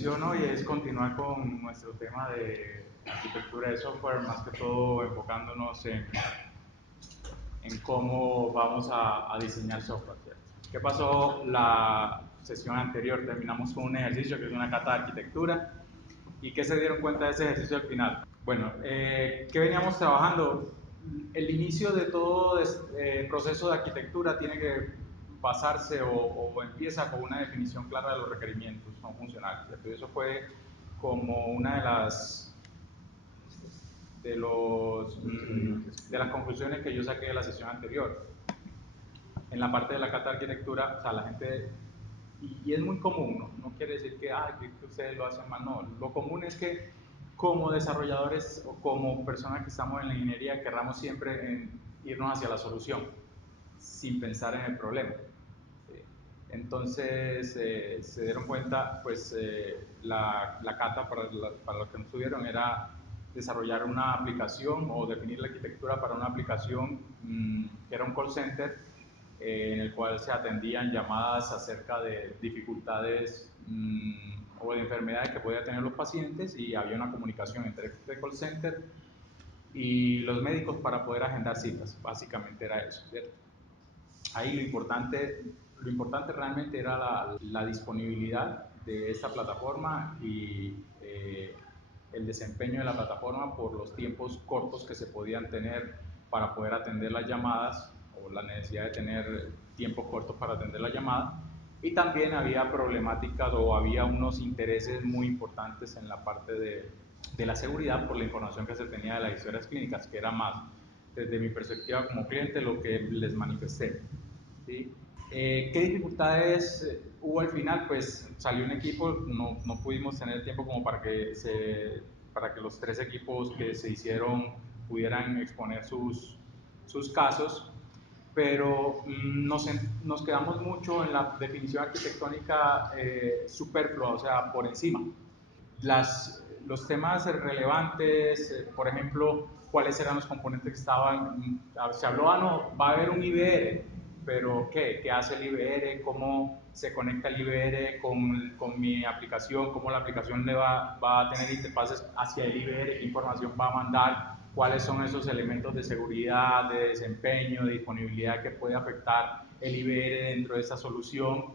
intención hoy es continuar con nuestro tema de arquitectura de software, más que todo enfocándonos en cómo vamos a diseñar software, ¿cierto? ¿Qué pasó la sesión anterior? Terminamos con un ejercicio que es una cata de arquitectura. ¿Y qué se dieron cuenta de ese ejercicio al final? Bueno, ¿qué veníamos trabajando? El inicio de todo proceso de arquitectura tiene que basarse o empieza con una definición clara de los requerimientos no funcionales, ¿cierto? Y eso fue como una de las conclusiones que yo saqué de la sesión anterior. En la parte de la cata de arquitectura, o sea, la gente, y es muy común, no quiere decir que ustedes lo hacen mal, no, lo común es que como desarrolladores o como personas que estamos en la ingeniería querramos siempre irnos hacia la solución, sin pensar en el problema. ¿Sí? Entonces se dieron cuenta, pues la cata para los que no estuvieron era desarrollar una aplicación o definir la arquitectura para una aplicación que era un call center en el cual se atendían llamadas acerca de dificultades o de enfermedades que podían tener los pacientes y había una comunicación entre este call center y los médicos para poder agendar citas. Básicamente era eso, ¿cierto? Ahí lo importante realmente era la disponibilidad de esta plataforma y el desempeño de la plataforma por los tiempos cortos que se podían tener para poder atender las llamadas o la necesidad de tener tiempos cortos para atender la llamada. Y también había problemáticas o había unos intereses muy importantes en la parte de la seguridad por la información que se tenía de las historias clínicas, que era más desde mi perspectiva como cliente lo que les manifesté. ¿Sí? ¿Qué dificultades hubo al final? Pues salió un equipo, no pudimos tener tiempo como para que los tres equipos que se hicieron pudieran exponer sus casos, pero nos quedamos mucho en la definición arquitectónica superflua, o sea, por encima. Los temas relevantes, por ejemplo, cuáles eran los componentes que estaban, se habló, no, va a haber un IBR, pero ¿qué hace el IBR? ¿Cómo se conecta el IBR con mi aplicación? ¿Cómo la aplicación va a tener interfaces hacia el IBR? ¿Qué información va a mandar? ¿Cuáles son esos elementos de seguridad, de desempeño, de disponibilidad que puede afectar el IBR dentro de esa solución?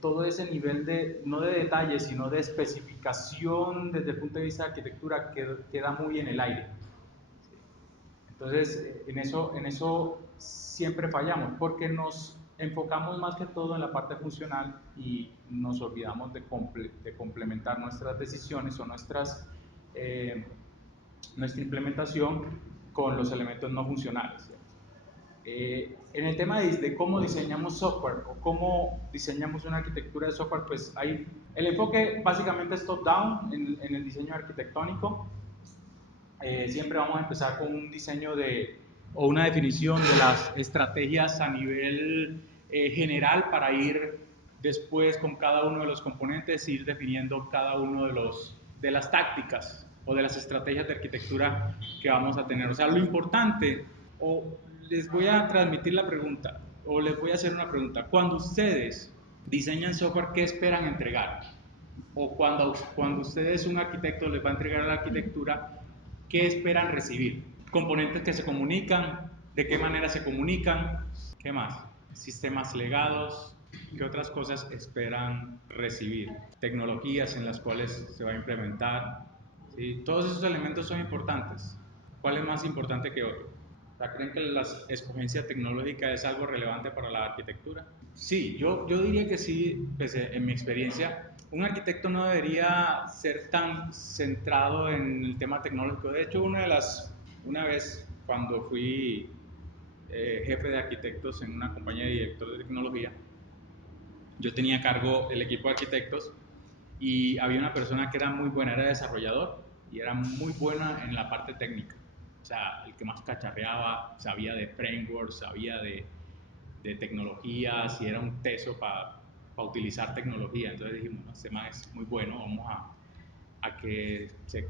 Todo ese nivel no de detalle, sino de especificación desde el punto de vista de arquitectura queda muy en el aire. Entonces, en eso siempre fallamos, porque nos enfocamos más que todo en la parte funcional y nos olvidamos de complementar nuestras decisiones o nuestra implementación con los elementos no funcionales. En el tema de cómo diseñamos software o cómo diseñamos una arquitectura de software, pues el enfoque básicamente es top-down en el diseño arquitectónico. Siempre vamos a empezar con un diseño o una definición de las estrategias a nivel general para ir después con cada uno de los componentes, ir definiendo cada uno de las tácticas o de las estrategias de arquitectura que vamos a tener. O sea, lo importante, o les voy a transmitir la pregunta, o les voy a hacer una pregunta. Cuando ustedes diseñan software, ¿qué esperan entregar? O cuando ustedes, un arquitecto, les va a entregar la arquitectura, ¿qué esperan recibir? Componentes que se comunican, de qué manera se comunican, ¿qué más? Sistemas legados, ¿qué otras cosas esperan recibir? Tecnologías en las cuales se va a implementar, ¿sí? Todos esos elementos son importantes. ¿Cuál es más importante que otro? ¿Creen que la escogencia tecnológica es algo relevante para la arquitectura? Sí, yo diría que sí, pues, en mi experiencia. Un arquitecto no debería ser tan centrado en el tema tecnológico. De hecho, una vez cuando fui jefe de arquitectos en una compañía de director de tecnología, yo tenía a cargo el equipo de arquitectos y había una persona que era muy buena, era desarrollador y era muy buena en la parte técnica. O sea, el que más cacharreaba, sabía de frameworks, sabía de tecnologías y era un teso para utilizar tecnología. Entonces dijimos, no, este man es muy bueno, vamos a que se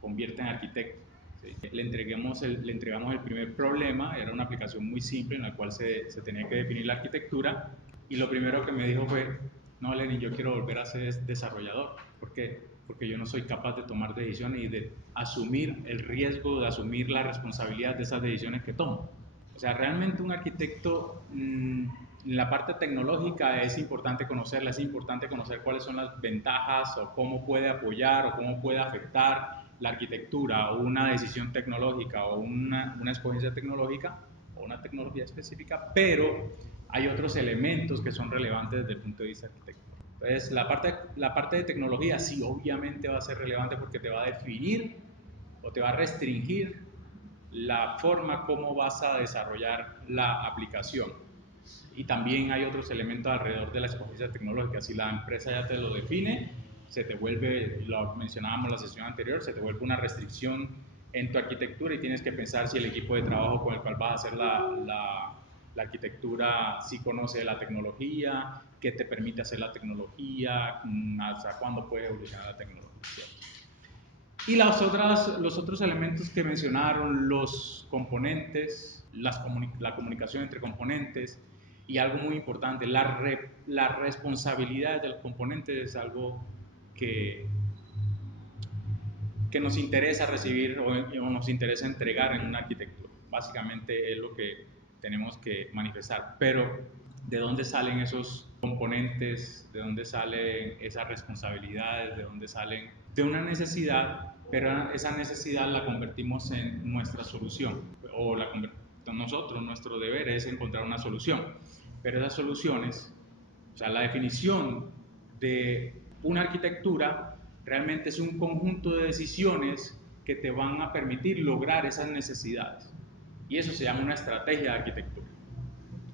convierta en arquitecto. ¿Sí? Le entregamos el primer problema, era una aplicación muy simple en la cual se tenía que definir la arquitectura y lo primero que me dijo fue, No, Lenin, yo quiero volver a ser desarrollador. ¿Por qué? Porque yo no soy capaz de tomar decisiones y de asumir el riesgo, de asumir la responsabilidad de esas decisiones que tomo. O sea, realmente un arquitecto, en la parte tecnológica es importante conocerla, es importante conocer cuáles son las ventajas o cómo puede apoyar o cómo puede afectar la arquitectura o una decisión tecnológica o una escogencia tecnológica o una tecnología específica, pero hay otros elementos que son relevantes desde el punto de vista arquitectónico. Entonces, la parte de tecnología sí, obviamente va a ser relevante porque te va a definir o te va a restringir la forma como vas a desarrollar la aplicación. Y también hay otros elementos alrededor de la escogencia tecnológica. Si la empresa ya te lo define, se te vuelve, lo mencionábamos en la sesión anterior, se te vuelve una restricción en tu arquitectura y tienes que pensar si el equipo de trabajo con el cual vas a hacer la arquitectura sí conoce la tecnología, qué te permite hacer la tecnología, hasta cuándo puede evolucionar la tecnología. Y los otros elementos que mencionaron, los componentes, la comunicación entre componentes y algo muy importante, la responsabilidad del componente es algo que, que nos interesa recibir o nos interesa entregar en una arquitectura. Básicamente es lo que tenemos que manifestar. Pero, ¿de dónde salen esos componentes? ¿De dónde salen esas responsabilidades? ¿De dónde salen? De una necesidad, pero esa necesidad la convertimos en nuestra solución. O nosotros, nuestro deber es encontrar una solución. Pero esas soluciones, o sea, la definición de una arquitectura realmente es un conjunto de decisiones que te van a permitir lograr esas necesidades. Y eso se llama una estrategia de arquitectura.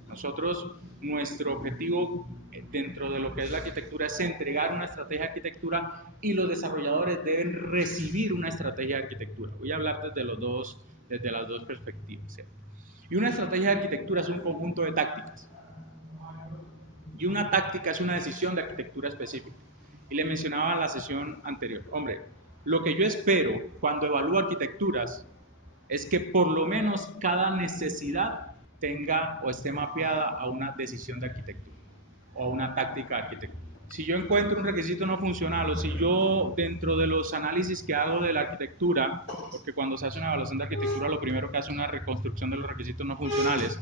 Nosotros, nuestro objetivo dentro de lo que es la arquitectura es entregar una estrategia de arquitectura y los desarrolladores deben recibir una estrategia de arquitectura. Voy a hablar desde las dos perspectivas, ¿cierto? Y una estrategia de arquitectura es un conjunto de tácticas. Y una táctica es una decisión de arquitectura específica. Y le mencionaba en la sesión anterior, hombre, lo que yo espero cuando evalúo arquitecturas es que por lo menos cada necesidad tenga o esté mapeada a una decisión de arquitectura o a una táctica de arquitectura. Si yo encuentro un requisito no funcional o si yo dentro de los análisis que hago de la arquitectura, porque cuando se hace una evaluación de arquitectura lo primero que hace es una reconstrucción de los requisitos no funcionales,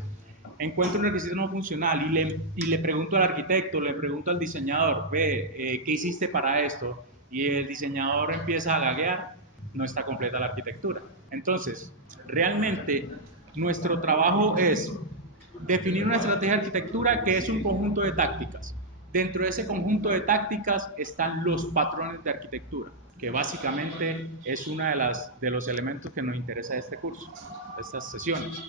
encuentro un requisito no funcional y le pregunto al arquitecto, le pregunto al diseñador, ve, ¿qué hiciste para esto? Y el diseñador empieza a gaguear, no está completa la arquitectura. Entonces, realmente nuestro trabajo es definir una estrategia de arquitectura que es un conjunto de tácticas. Dentro de ese conjunto de tácticas están los patrones de arquitectura, que básicamente es uno de los elementos que nos interesa de este curso, de estas sesiones.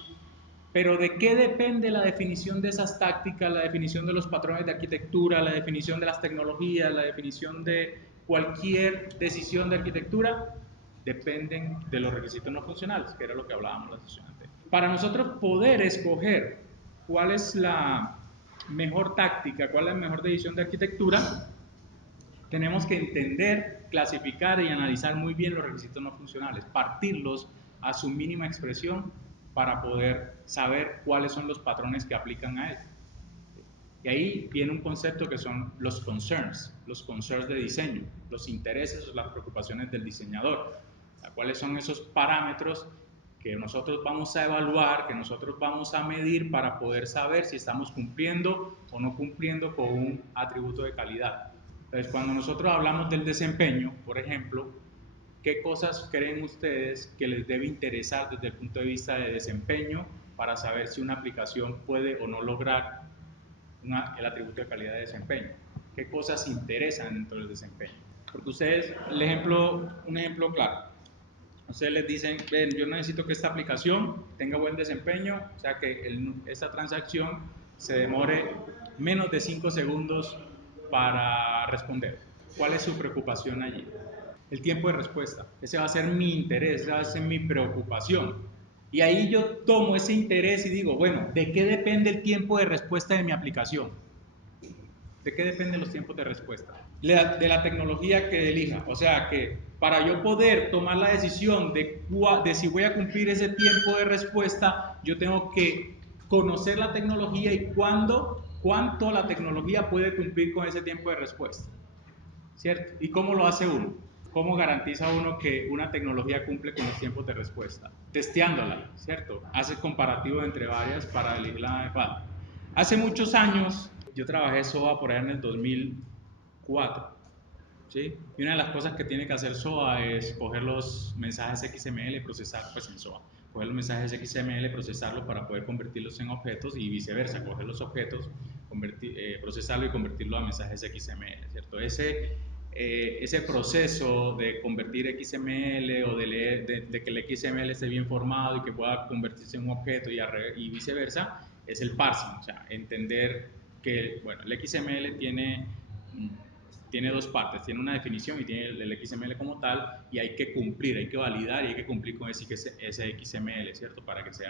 Pero ¿de qué depende la definición de esas tácticas, la definición de los patrones de arquitectura, la definición de las tecnologías, la definición de cualquier decisión de arquitectura? Dependen de los requisitos no funcionales, que era lo que hablábamos en la sesión anterior. Para nosotros poder escoger cuál es la mejor táctica, cuál es la mejor decisión de arquitectura, tenemos que entender, clasificar y analizar muy bien los requisitos no funcionales, partirlos a su mínima expresión para poder saber cuáles son los patrones que aplican a él. Y ahí viene un concepto que son los concerns de diseño, los intereses o las preocupaciones del diseñador. ¿Cuáles son esos parámetros que nosotros vamos a evaluar, que nosotros vamos a medir para poder saber si estamos cumpliendo o no cumpliendo con un atributo de calidad? Entonces, cuando nosotros hablamos del desempeño, por ejemplo, ¿qué cosas creen ustedes que les debe interesar desde el punto de vista de desempeño para saber si una aplicación puede o no lograr el atributo de calidad de desempeño? ¿Qué cosas interesan dentro del desempeño? Porque ustedes, un ejemplo claro, ustedes les dicen, ven, yo necesito que esta aplicación tenga buen desempeño, o sea que esta transacción se demore menos de 5 segundos para responder. ¿Cuál es su preocupación allí? El tiempo de respuesta. Ese va a ser mi interés, esa va a ser mi preocupación. Y ahí yo tomo ese interés y digo, bueno, ¿de qué depende el tiempo de respuesta de mi aplicación? ¿De qué dependen los tiempos de respuesta? De la tecnología que elija. O sea que para yo poder tomar la decisión de si voy a cumplir ese tiempo de respuesta, yo tengo que conocer la tecnología y cuándo cuánto la tecnología puede cumplir con ese tiempo de respuesta, ¿cierto? ¿Y cómo lo hace uno? ¿Cómo garantiza uno que una tecnología cumple con los tiempos de respuesta? Testeándola, ¿cierto? Hace comparativo entre varias para elegir la adecuada. Hace muchos años, yo trabajé SOA por allá en el 2004, ¿sí? Y una de las cosas que tiene que hacer SOA es coger los mensajes XML y procesar, pues en SOA, coger los mensajes XML, procesarlos para poder convertirlos en objetos y viceversa, coger los objetos, procesarlo y convertirlo a mensajes XML, ¿cierto? Ese proceso de convertir XML o de leer, de que el XML esté bien formado y que pueda convertirse en un objeto y viceversa, es el parsing, o sea, entender que, bueno, el XML tiene dos partes, tiene una definición y tiene el XML como tal, y hay que cumplir, hay que validar y hay que cumplir con ese XML, ¿cierto? Para que se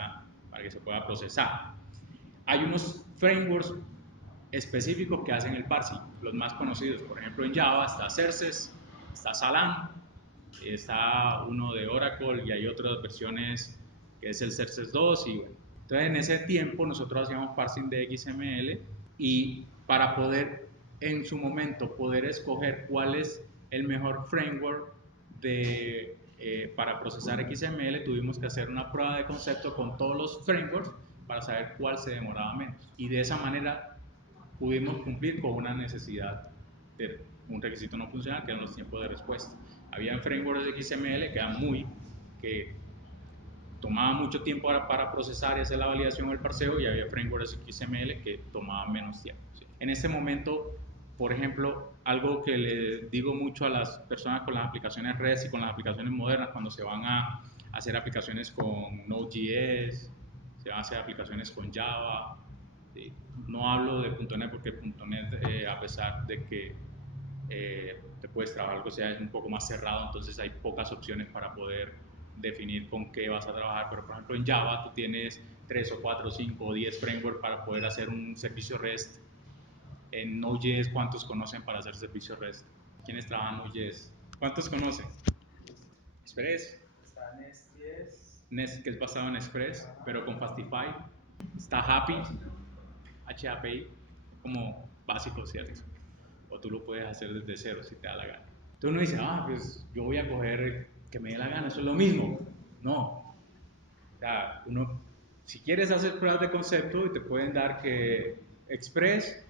pueda procesar. Hay unos frameworks específicos que hacen el parsing, los más conocidos, por ejemplo en Java está Xerces, está Salam, está uno de Oracle y hay otras versiones que es el Xerces 2 y bueno. Entonces en ese tiempo nosotros hacíamos parsing de XML y para poder en su momento poder escoger cuál es el mejor framework para procesar XML, tuvimos que hacer una prueba de concepto con todos los frameworks para saber cuál se demoraba menos. Y de esa manera pudimos cumplir con una necesidad de un requisito no funcional, que eran los tiempos de respuesta. Había frameworks de XML que tomaba mucho tiempo para procesar y hacer la validación o el parseo, y había frameworks XML que tomaban menos tiempo, ¿sí? En este momento, por ejemplo, algo que le digo mucho a las personas con las aplicaciones REST y con las aplicaciones modernas, cuando se van a hacer aplicaciones con Node.js, se van a hacer aplicaciones con Java, ¿sí? No hablo de .NET porque .NET, a pesar de que te puedes trabajar algo sea es un poco más cerrado, entonces hay pocas opciones para poder definir con qué vas a trabajar, pero por ejemplo en Java tú tienes 3 o 4, 5 o 10 frameworks para poder hacer un servicio REST. En Node.js, ¿cuántos conocen para hacer servicio REST? ¿Quiénes trabajan en Node.js? ¿Cuántos conocen? Express. Está Nest, que es basado en Express, pero con Fastify. Está Happy, HAPI, como básico, ¿cierto? O tú lo puedes hacer desde cero si te da la gana. Entonces uno dice, pues yo voy a coger que me dé la gana, eso es lo mismo. No. O sea, si quieres hacer pruebas de concepto, y te pueden dar que Express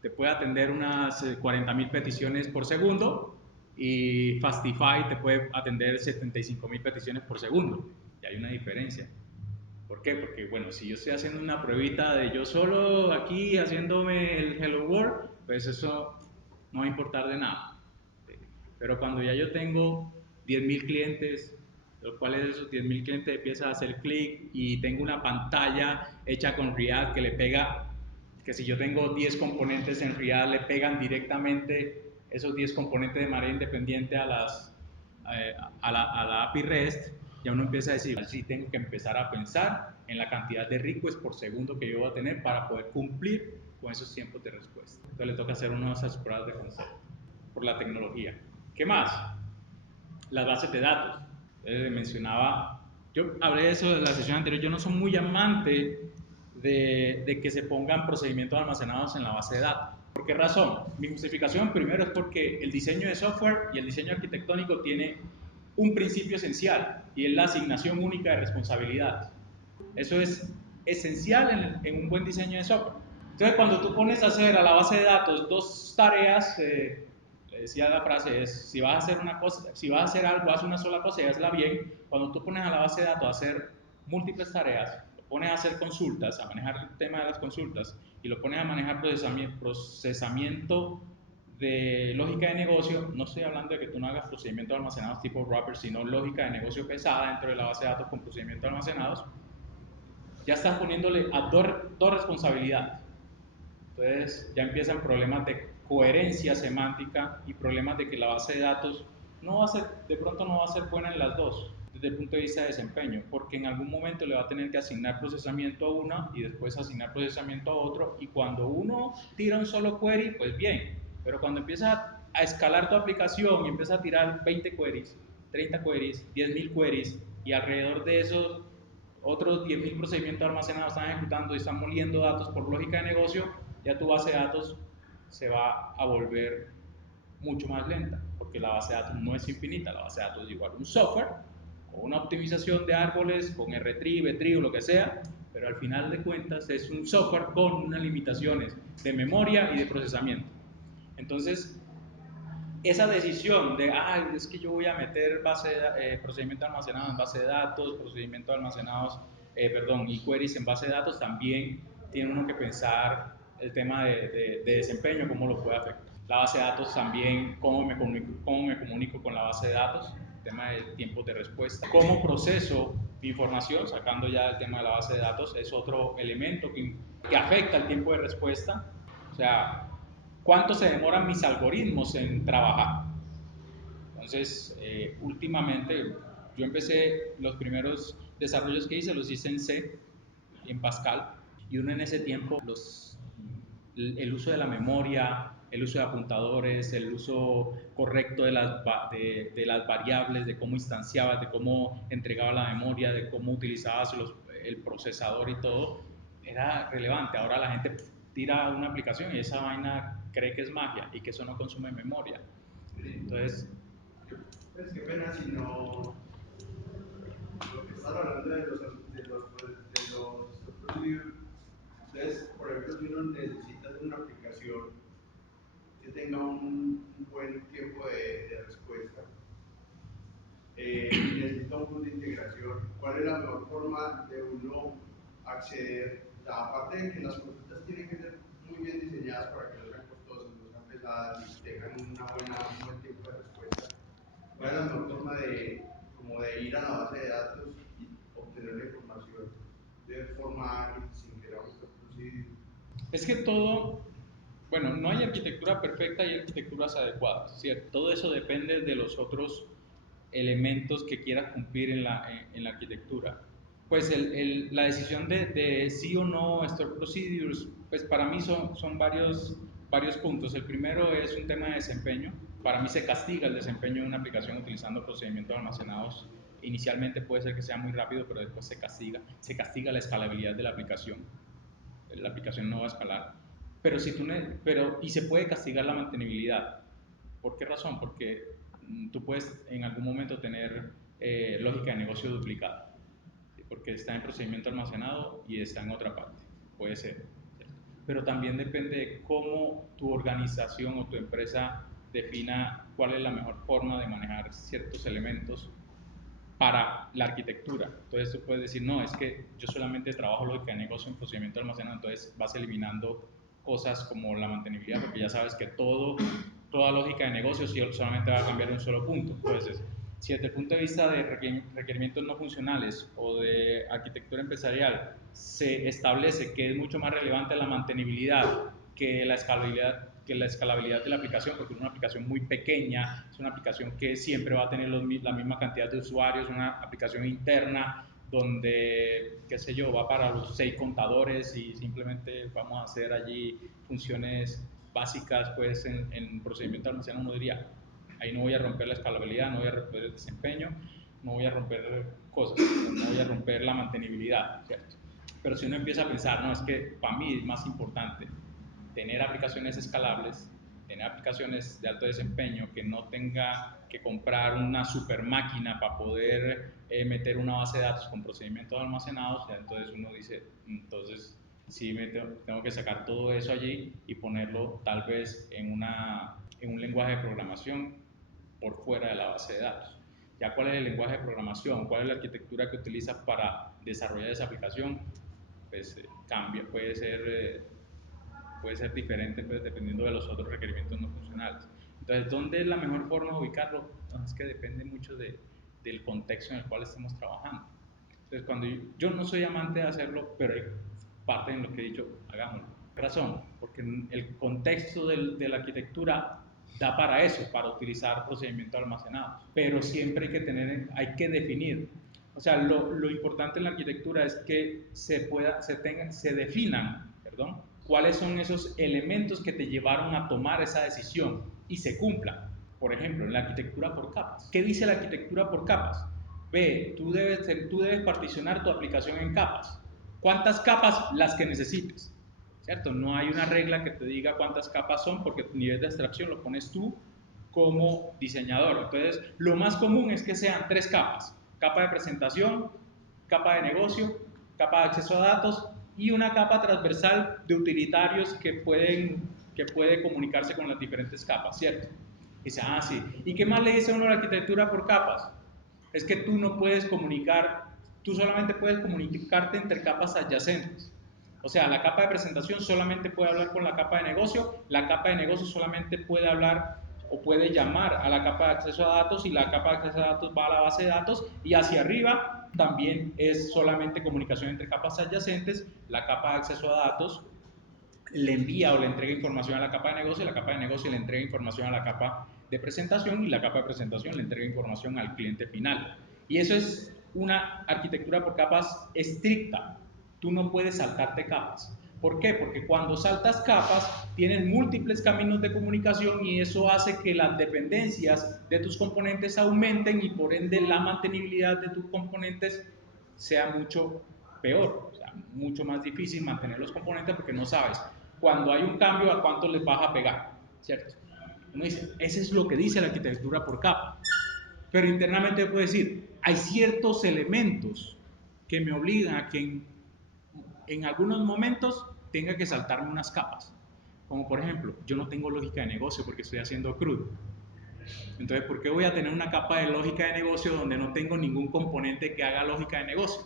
te puede atender unas 40.000 peticiones por segundo y Fastify te puede atender 75.000 peticiones por segundo. Y hay una diferencia. ¿Por qué? Porque, bueno, si yo estoy haciendo una pruebita de yo solo aquí haciéndome el Hello World, pues eso no va a importar de nada. Pero cuando ya yo tengo 10.000 clientes, los cuales esos 10.000 clientes empiezan a hacer clic y tengo una pantalla hecha con React que le pega, que si yo tengo 10 componentes en React, le pegan directamente esos 10 componentes de manera independiente a la API REST, ya uno empieza a decir, sí, tengo que empezar a pensar en la cantidad de requests por segundo que yo voy a tener para poder cumplir con esos tiempos de respuesta. Entonces le toca hacer unas pruebas de concepto por la tecnología. ¿Qué más? Las bases de datos. Mencionaba, yo hablé de eso en la sesión anterior, yo no soy muy amante de que se pongan procedimientos almacenados en la base de datos. ¿Por qué razón? Mi justificación primero es porque el diseño de software y el diseño arquitectónico tiene un principio esencial y es la asignación única de responsabilidades. Eso es esencial en un buen diseño de software. Entonces, cuando tú pones a hacer a la base de datos dos tareas, le decía la frase, es si vas a hacer una cosa, si vas a hacer algo, haz una sola cosa y hazla bien. Cuando tú pones a la base de datos a hacer múltiples tareas, lo pones a hacer consultas, a manejar el tema de las consultas y lo pones a manejar procesamiento de lógica de negocio, no estoy hablando de que tú no hagas procedimientos almacenados tipo wrapper, sino lógica de negocio pesada dentro de la base de datos con procedimientos almacenados, ya estás poniéndole a dos responsabilidades. Entonces ya empiezan problemas de coherencia semántica y problemas de que la base de datos no va a ser, de pronto no va a ser buena en las dos, desde el punto de vista de desempeño, porque en algún momento le va a tener que asignar procesamiento a una y después asignar procesamiento a otro, y cuando uno tira un solo query, pues bien, pero cuando empieza a escalar tu aplicación y empieza a tirar 20 queries, 30 queries, 10.000 queries, y alrededor de esos otros 10.000 procedimientos almacenados están ejecutando y están moliendo datos por lógica de negocio, ya tu base de datos se va a volver mucho más lenta, porque la base de datos no es infinita, la base de datos es igual un software o una optimización de árboles con R-tree, B-tree o lo que sea, pero al final de cuentas es un software con unas limitaciones de memoria y de procesamiento. Entonces, esa decisión de, es que yo voy a meter procedimiento almacenado en base de datos, procedimientos almacenados, y queries en base de datos, también tiene uno que pensar el tema de desempeño, cómo lo puede afectar. La base de datos también, cómo me comunico con la base de datos, el tema de tiempos de respuesta. Cómo proceso mi información, sacando ya el tema de la base de datos, es otro elemento que afecta el tiempo de respuesta. O sea, ¿cuánto se demoran mis algoritmos en trabajar? Entonces, últimamente, yo empecé, los primeros desarrollos que hice los hice en C, en Pascal, y uno en ese tiempo, el uso de la memoria, el uso de apuntadores, el uso correcto de las variables, de cómo instanciabas, de cómo entregaba la memoria, de cómo utilizabas el procesador y todo, era relevante. Ahora la gente tira una aplicación y esa vaina cree que es magia y que eso no consume memoria. Entonces, pues qué pena si no, lo que estás hablando de los procedures. Entonces, por ejemplo, si uno necesita hacer una aplicación que tenga un buen tiempo de respuesta y necesita un punto de integración, ¿cuál es la mejor forma de uno acceder? O sea, aparte de que las consultas tienen que ser muy bien diseñadas para que no sean costosas, no sean pesadas y tengan un buen tiempo de respuesta, ¿cuál es la mejor forma como de ir a la base de datos y obtener la información de forma ágil sin que hagamos producir? es que todo, bueno, no hay arquitectura perfecta y arquitecturas adecuadas, ¿cierto? Todo eso depende de los otros elementos que quieras cumplir en la arquitectura. Pues la decisión de sí o no store procedures, pues para mí son varios puntos. El primero es un tema de desempeño. Para mí se castiga el desempeño de una aplicación utilizando procedimientos almacenados. Inicialmente puede ser que sea muy rápido, pero después se castiga. Se castiga la escalabilidad de la aplicación no va a escalar. Pero y se puede castigar la mantenibilidad. ¿Por qué razón? Porque tú puedes en algún momento tener lógica de negocio duplicada, ¿sí? Porque está en procedimiento almacenado y está en otra parte, puede ser, ¿cierto? Pero también depende de cómo tu organización o tu empresa defina cuál es la mejor forma de manejar ciertos elementos para la arquitectura. Entonces tú puedes decir, no, es que yo solamente trabajo lógica de negocio en procedimiento almacenado, entonces vas eliminando cosas como la mantenibilidad, porque ya sabes que toda lógica de negocio solamente va a cambiar un solo punto. Entonces, si desde el punto de vista de requerimientos no funcionales o de arquitectura empresarial se establece que es mucho más relevante la mantenibilidad que la escalabilidad de la aplicación, porque es una aplicación muy pequeña, es una aplicación que siempre va a tener la misma cantidad de usuarios, una aplicación interna donde, qué sé yo, va para los 6 contadores y simplemente vamos a hacer allí funciones básicas, pues en procedimiento almacenado uno diría, ahí no voy a romper la escalabilidad, no voy a romper el desempeño, no voy a romper cosas, no voy a romper la mantenibilidad, ¿cierto? Pero si uno empieza a pensar, no, es que para mí es más importante tener aplicaciones escalables, tener aplicaciones de alto desempeño, que no tenga que comprar una super máquina para poder meter una base de datos con procedimientos almacenados, ya entonces uno dice, entonces sí tengo que sacar todo eso allí y ponerlo tal vez en un lenguaje de programación por fuera de la base de datos. Ya cuál es el lenguaje de programación, cuál es la arquitectura que utilizas para desarrollar esa aplicación, pues cambia, puede ser diferente pues, dependiendo de los otros requerimientos no funcionales. Entonces, ¿dónde es la mejor forma de ubicarlo? Es que depende mucho del contexto en el cual estemos trabajando. Entonces, cuando yo no soy amante de hacerlo, pero hay parte en lo que he dicho, hagámoslo. Razón, porque el contexto de la arquitectura da para eso, para utilizar procedimientos almacenados. Pero siempre hay que definir. O sea, lo importante en la arquitectura es que se definan, perdón, cuáles son esos elementos que te llevaron a tomar esa decisión y se cumplan. Por ejemplo, en la arquitectura por capas. ¿Qué dice la arquitectura por capas? Ve, tú debes particionar tu aplicación en capas. ¿Cuántas capas? Las que necesites. ¿cierto? No hay una regla que te diga cuántas capas son porque tu nivel de abstracción lo pones tú como diseñador. Entonces, lo más común es que sean 3 capas: capa de presentación, capa de negocio, capa de acceso a datos y una capa transversal de utilitarios que puede comunicarse con las diferentes capas, ¿cierto? Y dice, ah, sí. ¿Y qué más le dice uno a la arquitectura por capas? Es que tú no puedes comunicar, tú solamente puedes comunicarte entre capas adyacentes. O sea, la capa de presentación solamente puede hablar con la capa de negocio, la capa de negocio solamente puede hablar o puede llamar a la capa de acceso a datos y la capa de acceso a datos va a la base de datos y hacia arriba también es solamente comunicación entre capas adyacentes. La capa de acceso a datos le envía o le entrega información a la capa de negocio y la capa de negocio le entrega información a la capa de presentación y la capa de presentación le entrega información al cliente final. Y eso es una arquitectura por capas estricta. Tú no puedes saltarte capas. ¿Por qué? Porque cuando saltas capas tienes múltiples caminos de comunicación y eso hace que las dependencias de tus componentes aumenten y por ende la mantenibilidad de tus componentes sea mucho peor, o sea, mucho más difícil mantener los componentes porque no sabes cuando hay un cambio a cuánto les vas a pegar, ¿cierto? Uno dice, eso es lo que dice la arquitectura por capa, pero internamente puedo decir, hay ciertos elementos que me obligan a que en algunos momentos tenga que saltarme unas capas, como por ejemplo, yo no tengo lógica de negocio porque estoy haciendo CRUD. Entonces, ¿por qué voy a tener una capa de lógica de negocio donde no tengo ningún componente que haga lógica de negocio?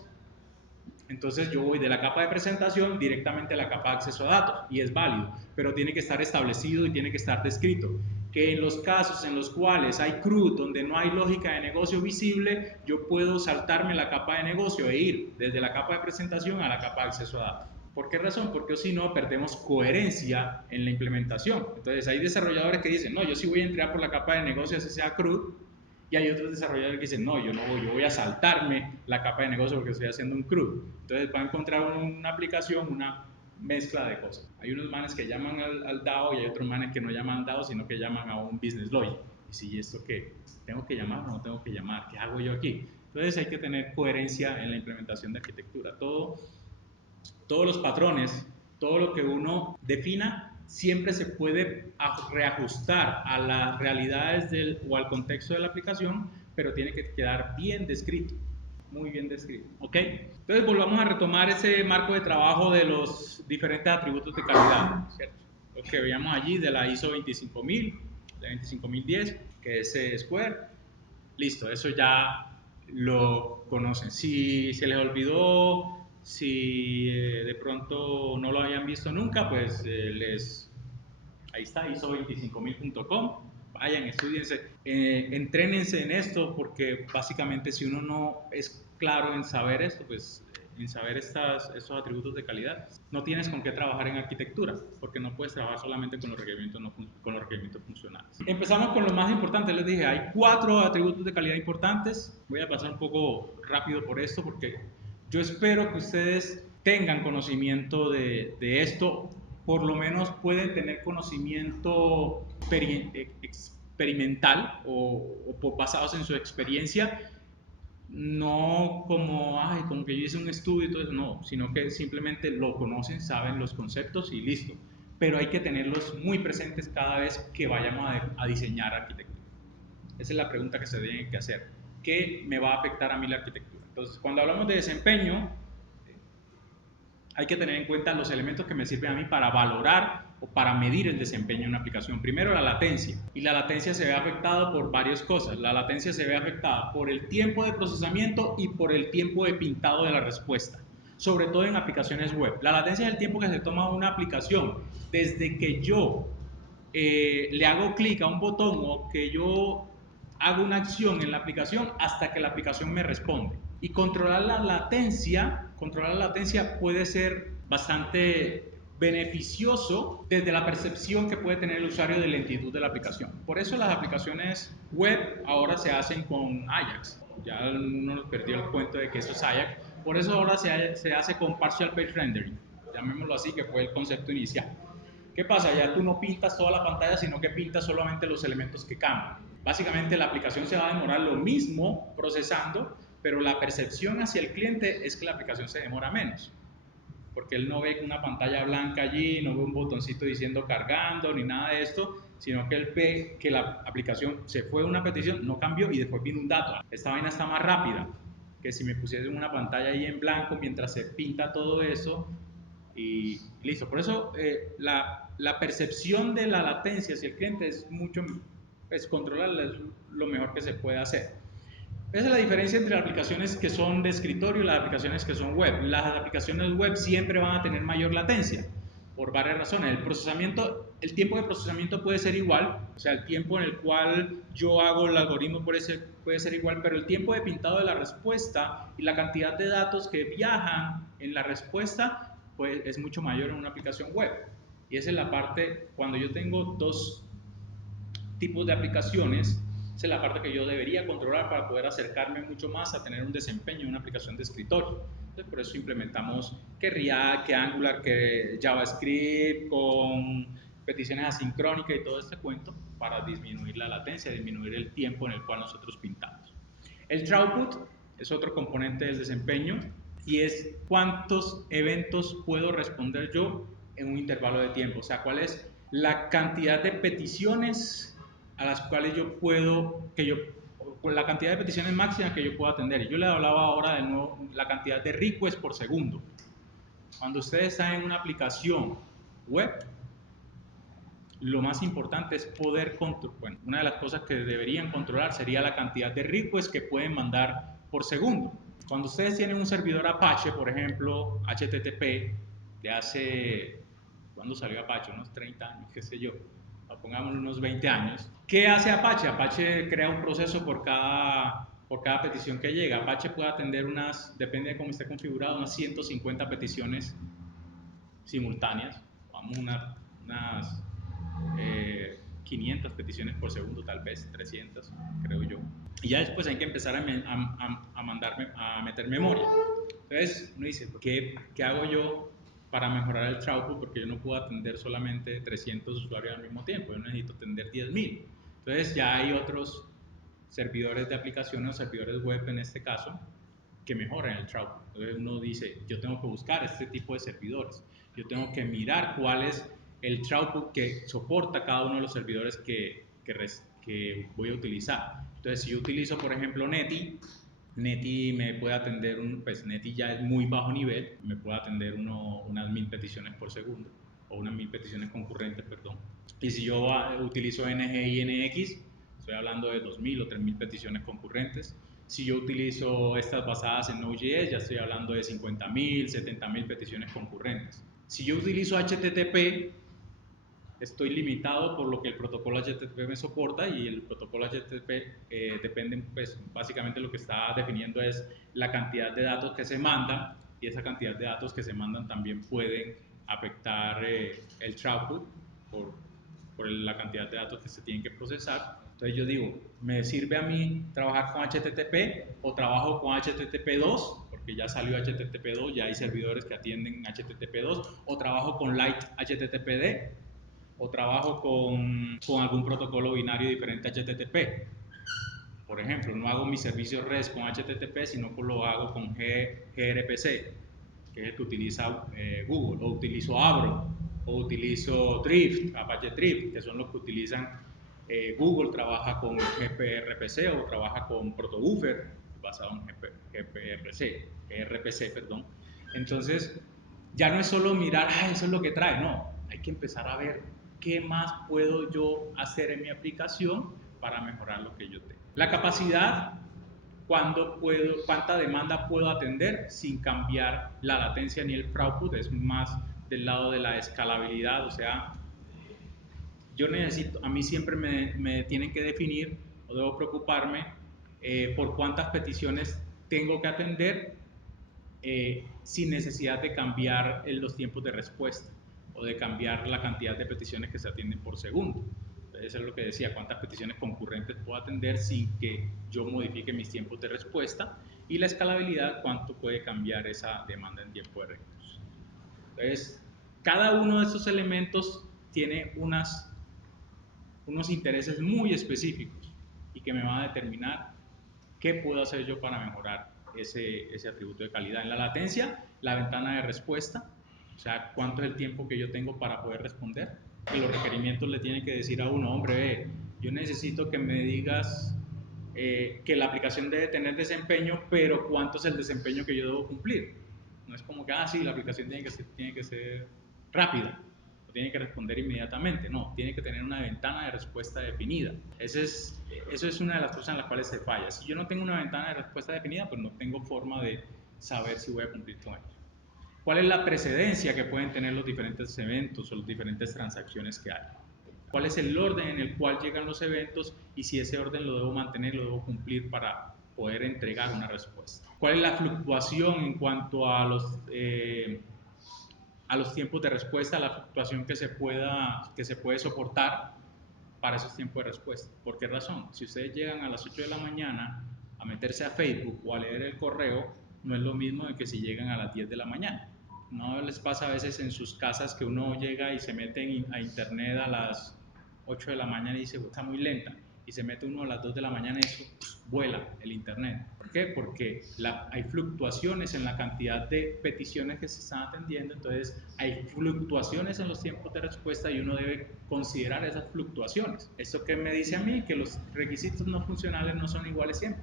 Entonces yo voy de la capa de presentación directamente a la capa de acceso a datos y es válido, pero tiene que estar establecido y tiene que estar descrito. Que en los casos en los cuales hay CRUD, donde no hay lógica de negocio visible, yo puedo saltarme la capa de negocio e ir desde la capa de presentación a la capa de acceso a datos. ¿Por qué razón? Porque si no perdemos coherencia en la implementación. Entonces hay desarrolladores que dicen, no, yo sí voy a entrar por la capa de negocio, así sea CRUD, y hay otros desarrolladores que dicen, no, yo voy a saltarme la capa de negocio porque estoy haciendo un CRUD. Entonces va a encontrar una aplicación, una mezcla de cosas. Hay unos manes que llaman al DAO y hay otros manes que no llaman DAO, sino que llaman a un business logic. Y si esto qué, ¿tengo que llamar o no tengo que llamar? ¿Qué hago yo aquí? Entonces hay que tener coherencia en la implementación de arquitectura. Todos los patrones, todo lo que uno defina, siempre se puede reajustar a las realidades o al contexto de la aplicación, pero tiene que quedar bien descrito, muy bien descrito. ¿Ok? Entonces volvamos a retomar ese marco de trabajo de los diferentes atributos de calidad, ¿cierto? Lo que veíamos allí de la ISO 25000, de 25010, que es Square. Listo, eso ya lo conocen. Si se les olvidó, si de pronto no lo habían visto nunca, pues ahí está, iso25000.com. Vayan, estudiense, entrénense en esto, porque básicamente si uno no es claro en saber esto, pues en saber estos atributos de calidad, no tienes con qué trabajar en arquitectura, porque no puedes trabajar solamente con los requerimientos, con los requerimientos funcionales. Empezamos con lo más importante, les dije, hay 4 atributos de calidad importantes. Voy a pasar un poco rápido por esto, porque yo espero que ustedes tengan conocimiento de esto, por lo menos pueden tener conocimiento experimental o basados en su experiencia, no como, ay, como que yo hice un estudio y todo eso, no, sino que simplemente lo conocen, saben los conceptos y listo. Pero hay que tenerlos muy presentes cada vez que vayamos a diseñar arquitectura. Esa es la pregunta que se tiene que hacer. ¿Qué me va a afectar a mí la arquitectura? Entonces, cuando hablamos de desempeño, hay que tener en cuenta los elementos que me sirven a mí para valorar o para medir el desempeño de una aplicación. Primero, la latencia. Y la latencia se ve afectada por varias cosas. La latencia se ve afectada por el tiempo de procesamiento y por el tiempo de pintado de la respuesta, sobre todo en aplicaciones web. La latencia es el tiempo que se toma una aplicación desde que yo le hago clic a un botón o que yo hago una acción en la aplicación hasta que la aplicación me responde. Y controlar la latencia puede ser bastante beneficioso desde la percepción que puede tener el usuario de lentitud de la aplicación. Por eso las aplicaciones web ahora se hacen con Ajax. Ya uno nos perdió el cuento de que eso es Ajax. Por eso ahora se hace con Partial Page Rendering, llamémoslo así, que fue el concepto inicial. ¿Qué pasa? Ya tú no pintas toda la pantalla, sino que pintas solamente los elementos que cambian. Básicamente la aplicación se va a demorar lo mismo procesando, pero la percepción hacia el cliente es que la aplicación se demora menos. porque él no ve una pantalla blanca allí, no ve un botoncito diciendo cargando ni nada de esto, sino que él ve que la aplicación se fue una petición, no cambió y después vino un dato. Esta vaina está más rápida que si me pusiese una pantalla ahí en blanco mientras se pinta todo eso y listo. Por eso la percepción de la latencia hacia el cliente es mucho, pues controlarla es lo mejor que se puede hacer. Esa es la diferencia entre las aplicaciones que son de escritorio y las aplicaciones que son web. Las aplicaciones web siempre van a tener mayor latencia por varias razones. El tiempo de procesamiento puede ser igual, o sea, el tiempo en el cual yo hago el algoritmo puede ser igual, pero el tiempo de pintado de la respuesta y la cantidad de datos que viajan en la respuesta pues, es mucho mayor en una aplicación web. Y esa es la parte, cuando yo tengo dos tipos de aplicaciones, esa es la parte que yo debería controlar para poder acercarme mucho más a tener un desempeño en una aplicación de escritorio. Entonces, por eso implementamos que React, que Angular, que JavaScript, con peticiones asincrónicas y todo este cuento para disminuir la latencia, disminuir el tiempo en el cual nosotros pintamos. El throughput es otro componente del desempeño y es cuántos eventos puedo responder yo en un intervalo de tiempo, o sea, cuál es la cantidad de peticiones a las cuales yo puedo, con la cantidad de peticiones máximas que yo puedo atender. Y yo le hablaba ahora de nuevo la cantidad de requests por segundo. Cuando ustedes están en una aplicación web, lo más importante es poder controlar, bueno, una de las cosas que deberían controlar sería la cantidad de requests que pueden mandar por segundo. Cuando ustedes tienen un servidor Apache, por ejemplo, HTTP, de hace, ¿cuándo salió Apache? Unos 30 años, qué sé yo, o pongamos unos 20 años. ¿Qué hace Apache? Apache crea un proceso por cada petición que llega. Apache puede atender depende de cómo esté configurado, unas 150 peticiones simultáneas, vamos unas 500 peticiones por segundo, tal vez 300, creo yo. Y ya después hay que empezar a meter memoria. Entonces uno dice, ¿qué hago yo para mejorar el throughput? Porque yo no puedo atender solamente 300 usuarios al mismo tiempo, yo necesito atender 10.000. Entonces ya hay otros servidores de aplicaciones o servidores web en este caso que mejoran el throughput. Entonces uno dice, yo tengo que buscar este tipo de servidores, yo tengo que mirar cuál es el throughput que soporta cada uno de los servidores que voy a utilizar. Entonces si yo utilizo por ejemplo Neti me puede atender, pues Neti ya es muy bajo nivel, me puede atender unas 1000 peticiones por segundo, o unas 1000 peticiones concurrentes, perdón. Y si yo utilizo NG y NX, estoy hablando de 2000 o 3000 peticiones concurrentes. Si yo utilizo estas basadas en Node.js, ya estoy hablando de 50.000, 70.000 peticiones concurrentes. Si yo utilizo HTTP, estoy limitado por lo que el protocolo HTTP me soporta y el protocolo HTTP depende, pues básicamente lo que está definiendo es la cantidad de datos que se mandan y esa cantidad de datos que se mandan también pueden afectar el throughput por la cantidad de datos que se tienen que procesar. Entonces yo digo, ¿me sirve a mí trabajar con HTTP o trabajo con HTTP2? Porque ya salió HTTP2, ya hay servidores que atienden HTTP2, o trabajo con Light HTTPD, o trabajo con algún protocolo binario diferente a HTTP. Por ejemplo, no hago mis servicios REST con HTTP, sino que lo hago con gRPC, que es el que utiliza Google, o utilizo Avro, o utilizo Drift, Apache Drift, que son los que utilizan Google, trabaja con gRPC o trabaja con protobuffer basado en gRPC, perdón. Entonces, ya no es solo mirar, eso es lo que trae, no, hay que empezar a ver qué más puedo yo hacer en mi aplicación para mejorar lo que yo tengo. La capacidad, cuánta demanda puedo atender sin cambiar la latencia ni el throughput, es más del lado de la escalabilidad, o sea, yo necesito, a mí siempre me tienen que definir o debo preocuparme por cuántas peticiones tengo que atender sin necesidad de cambiar los tiempos de respuesta o de cambiar la cantidad de peticiones que se atienden por segundo. Entonces, eso es lo que decía, cuántas peticiones concurrentes puedo atender sin que yo modifique mis tiempos de respuesta, y la escalabilidad, cuánto puede cambiar esa demanda en tiempo de recursos. Entonces, cada uno de estos elementos tiene unos intereses muy específicos y que me van a determinar qué puedo hacer yo para mejorar ese atributo de calidad. En la latencia, la ventana de respuesta, O sea, ¿cuánto es el tiempo que yo tengo para poder responder? Que los requerimientos le tienen que decir a uno, hombre, yo necesito que me digas que la aplicación debe tener desempeño, pero ¿cuánto es el desempeño que yo debo cumplir? No es como que, sí, la aplicación tiene que ser rápida, o tiene que responder inmediatamente. No, tiene que tener una ventana de respuesta definida. Eso es una de las cosas en las cuales se falla. Si yo no tengo una ventana de respuesta definida, pues no tengo forma de saber si voy a cumplir con ello. ¿Cuál es la precedencia que pueden tener los diferentes eventos o las diferentes transacciones que hay? ¿Cuál es el orden en el cual llegan los eventos y si ese orden lo debo mantener, lo debo cumplir para poder entregar una respuesta? ¿Cuál es la fluctuación en cuanto a los tiempos de respuesta, la fluctuación que se puede soportar para esos tiempos de respuesta? ¿Por qué razón? Si ustedes llegan a las 8 de la mañana a meterse a Facebook o a leer el correo, no es lo mismo de que si llegan a las 10 de la mañana. ¿No les pasa a veces en sus casas que uno llega y se mete a internet a las 8 de la mañana y dice, está muy lenta? Y se mete uno a las 2 de la mañana y eso vuela el internet. ¿Por qué? Porque hay fluctuaciones en la cantidad de peticiones que se están atendiendo, entonces hay fluctuaciones en los tiempos de respuesta y uno debe considerar esas fluctuaciones. ¿Esto qué me dice a mí? Que los requisitos no funcionales no son iguales siempre.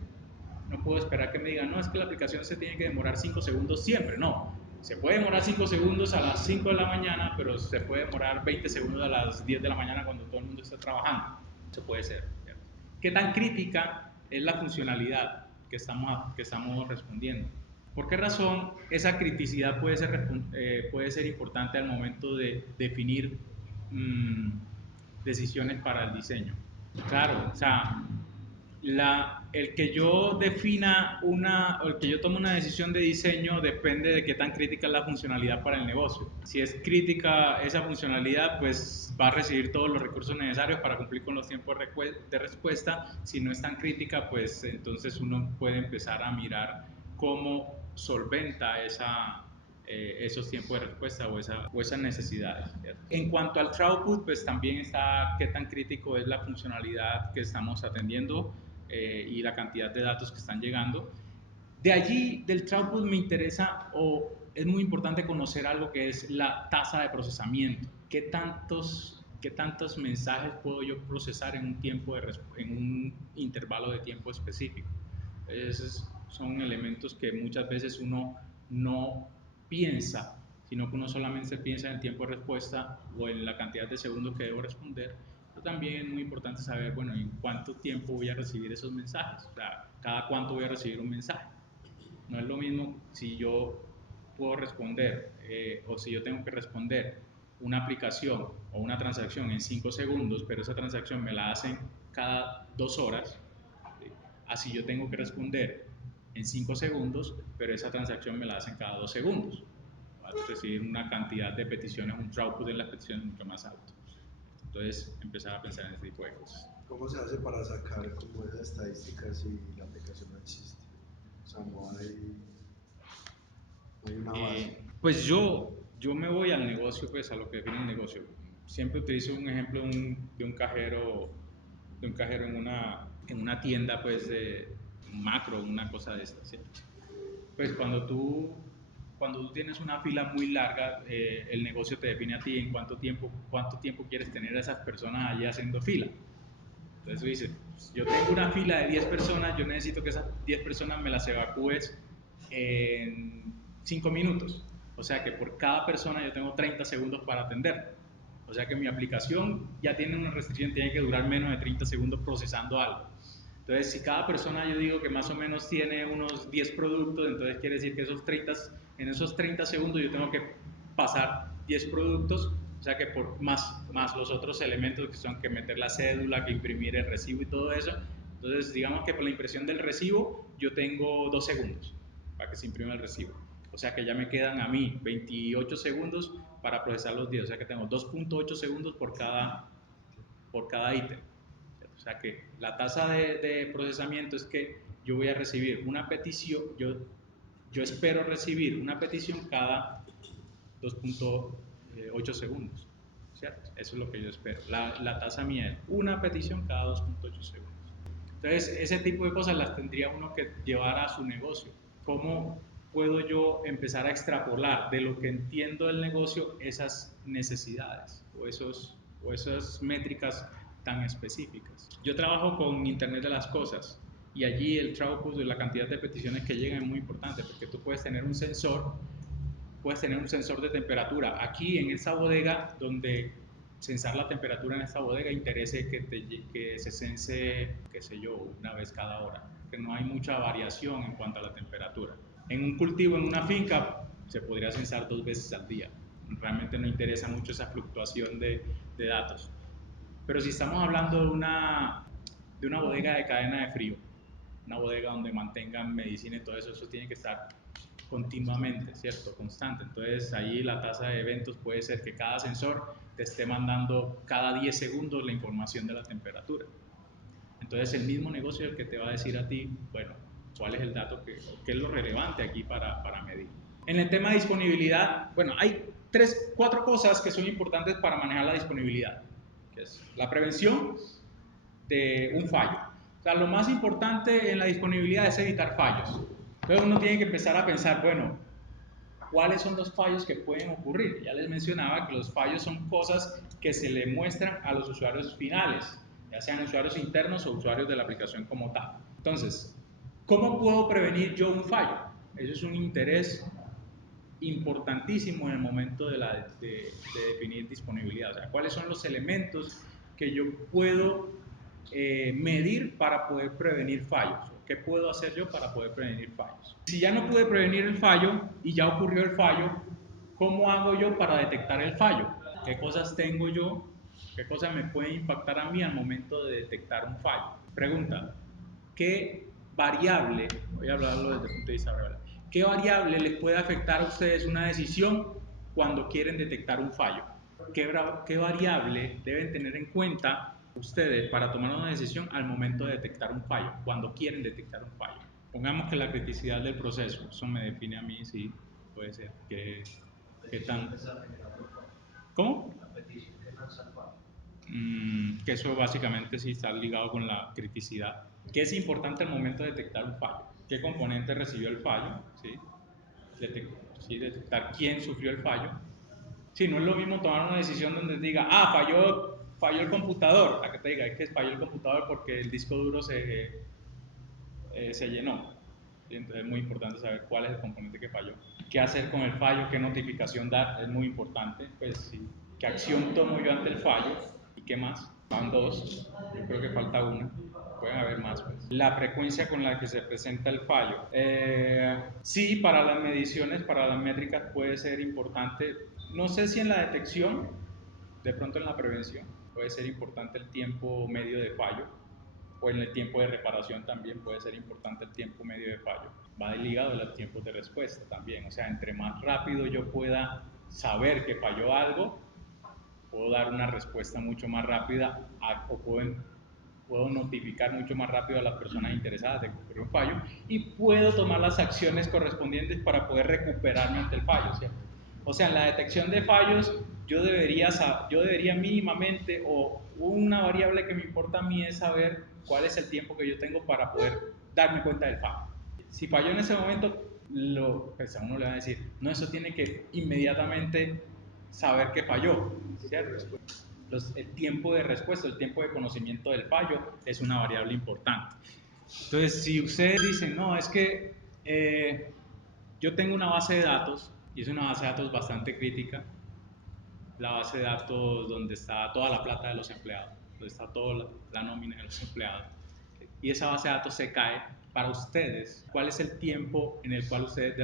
No puedo esperar que me digan, no, es que la aplicación se tiene que demorar 5 segundos siempre. No, se puede demorar 5 segundos a las 5 de la mañana, pero se puede demorar 20 segundos a las 10 de la mañana cuando todo el mundo está trabajando. Eso puede ser. ¿Cierto? ¿Qué tan crítica es la funcionalidad que estamos respondiendo? ¿Por qué razón esa criticidad puede ser importante al momento de definir decisiones para el diseño? Claro, o sea, el que yo defina o el que yo tome una decisión de diseño depende de qué tan crítica es la funcionalidad para el negocio. Si es crítica esa funcionalidad, pues va a recibir todos los recursos necesarios para cumplir con los tiempos de respuesta. Si no es tan crítica, pues entonces uno puede empezar a mirar cómo solventa esos tiempos de respuesta o esas necesidades. ¿Cierto? En cuanto al throughput, pues también está qué tan crítico es la funcionalidad que estamos atendiendo y la cantidad de datos que están llegando. De allí, del throughput, me interesa o es muy importante conocer algo que es la tasa de procesamiento. ¿Qué tantos mensajes puedo yo procesar en un intervalo de tiempo específico? Esos son elementos que muchas veces uno no piensa, sino que uno solamente piensa en el tiempo de respuesta o en la cantidad de segundos que debo responder. Pero también es muy importante saber, bueno, en cuánto tiempo voy a recibir esos mensajes, o sea, cada cuánto voy a recibir un mensaje. No es lo mismo si yo puedo responder o si yo tengo que responder una aplicación o una transacción en 5 segundos, pero esa transacción me la hacen cada 2 horas, ¿sí? Así yo tengo que responder en 5 segundos, pero esa transacción me la hacen cada 2 segundos. Va a recibir una cantidad de peticiones, un throughput de las peticiones mucho más alto. Entonces, empezar a pensar en este tipo de cosas. ¿Cómo se hace para sacar como esas estadísticas si la aplicación no existe? O sea, no hay una base. Pues yo me voy al negocio, pues a lo que define el negocio. Siempre utilizo un ejemplo de un cajero en una tienda, pues de un macro, una cosa de estas, ¿cierto? Pues cuando tú tienes una fila muy larga, el negocio te define a ti en cuánto tiempo quieres tener a esas personas allí haciendo fila. Entonces tú dices, yo tengo una fila de 10 personas, yo necesito que esas 10 personas me las evacúes en 5 minutos. O sea que por cada persona yo tengo 30 segundos para atender. O sea que mi aplicación ya tiene una restricción, tiene que durar menos de 30 segundos procesando algo. Entonces, si cada persona yo digo que más o menos tiene unos 10 productos, entonces quiere decir que en esos 30 segundos yo tengo que pasar 10 productos, o sea que por más los otros elementos que son que meter la cédula, que imprimir el recibo y todo eso. Entonces, digamos que por la impresión del recibo yo tengo 2 segundos para que se imprima el recibo. O sea que ya me quedan a mí 28 segundos para procesar los 10, o sea que tengo 2.8 segundos por cada ítem. O sea que la tasa de procesamiento es que yo voy a recibir una petición, yo espero recibir una petición cada 2.8 segundos, ¿cierto? Eso es lo que yo espero. La tasa mía es una petición cada 2.8 segundos. Entonces, ese tipo de cosas las tendría uno que llevar a su negocio. ¿Cómo puedo yo empezar a extrapolar de lo que entiendo del negocio esas necesidades o esas métricas tan específicas. Yo trabajo con Internet de las Cosas y allí el throughput de la cantidad de peticiones que llegan es muy importante porque tú puedes tener un sensor de temperatura. Aquí en esa bodega, donde censar la temperatura en esta bodega interese que se sense, qué sé yo, una vez cada hora, que no hay mucha variación en cuanto a la temperatura. En un cultivo, en una finca, se podría censar 2 veces al día. Realmente no interesa mucho esa fluctuación de datos. Pero si estamos hablando de una bodega de cadena de frío, una bodega donde mantengan medicina y todo eso, eso tiene que estar continuamente, ¿cierto? Constante. Entonces ahí la tasa de eventos puede ser que cada sensor te esté mandando cada 10 segundos la información de la temperatura. Entonces el mismo negocio es el que te va a decir a ti, bueno, cuál es el dato, qué es lo relevante aquí para medir. En el tema de disponibilidad, bueno, hay 4 cosas que son importantes para manejar la disponibilidad, que es la prevención de un fallo. O sea, lo más importante en la disponibilidad es evitar fallos. Entonces uno tiene que empezar a pensar, bueno, ¿cuáles son los fallos que pueden ocurrir? Ya les mencionaba que los fallos son cosas que se le muestran a los usuarios finales, ya sean usuarios internos o usuarios de la aplicación como tal. Entonces, ¿cómo puedo prevenir yo un fallo? Eso es un interés importantísimo en el momento de definir disponibilidad. O sea, ¿cuáles son los elementos que yo puedo medir para poder prevenir fallos? ¿Qué puedo hacer yo para poder prevenir fallos? Si ya no pude prevenir el fallo y ya ocurrió el fallo, ¿cómo hago yo para detectar el fallo? ¿Qué cosas tengo yo? ¿Qué cosas me pueden impactar a mí al momento de detectar un fallo? Pregunta, ¿qué variable, voy a hablarlo desde el punto de vista real, qué variable les puede afectar a ustedes una decisión cuando quieren detectar un fallo? ¿Qué variable deben tener en cuenta ustedes para tomar una decisión al momento de detectar un fallo, cuando quieren detectar un fallo? Pongamos que la criticidad del proceso, eso me define a mí, sí, puede ser. ¿Qué tan? ¿Cómo? Que eso básicamente sí está ligado con la criticidad. ¿Qué es importante al momento de detectar un fallo? ¿Qué componente recibió el fallo? ¿Sí? Detectar quién sufrió el fallo. Sí, no es lo mismo tomar una decisión donde diga, falló el computador, a que te diga, es que falló el computador porque el disco duro se llenó. ¿Sí? Entonces es muy importante saber cuál es el componente que falló. ¿Qué hacer con el fallo? ¿Qué notificación dar? Es muy importante. Pues, sí. ¿Qué acción tomo yo ante el fallo? ¿Y qué más? Van 2, yo creo que falta una. Pueden haber más, pues. La frecuencia con la que se presenta el fallo. Sí, para las mediciones, para las métricas puede ser importante. No sé si en la detección, de pronto en la prevención, puede ser importante el tiempo medio de fallo, o en el tiempo de reparación también puede ser importante el tiempo medio de fallo. Va ligado a los tiempos de respuesta también, o sea, entre más rápido yo pueda saber que falló algo, puedo dar una respuesta mucho más rápida o puedo notificar mucho más rápido a las personas interesadas de que ocurrió un fallo y puedo tomar las acciones correspondientes para poder recuperarme ante el fallo, ¿cierto? O sea, en la detección de fallos yo debería mínimamente, o una variable que me importa a mí es saber cuál es el tiempo que yo tengo para poder darme cuenta del fallo. Si falló en ese momento, pues a uno le va a decir, no, eso tiene que inmediatamente saber que falló, ¿cierto? El tiempo de respuesta, el tiempo de conocimiento del fallo es una variable importante. Entonces, si ustedes dicen, no, es que yo tengo una base de datos, y es una base de datos bastante crítica, la base de datos donde está toda la plata de los empleados, donde está toda la nómina de los empleados, y esa base de datos se cae, para ustedes, ¿cuál es el tiempo en el cual ustedes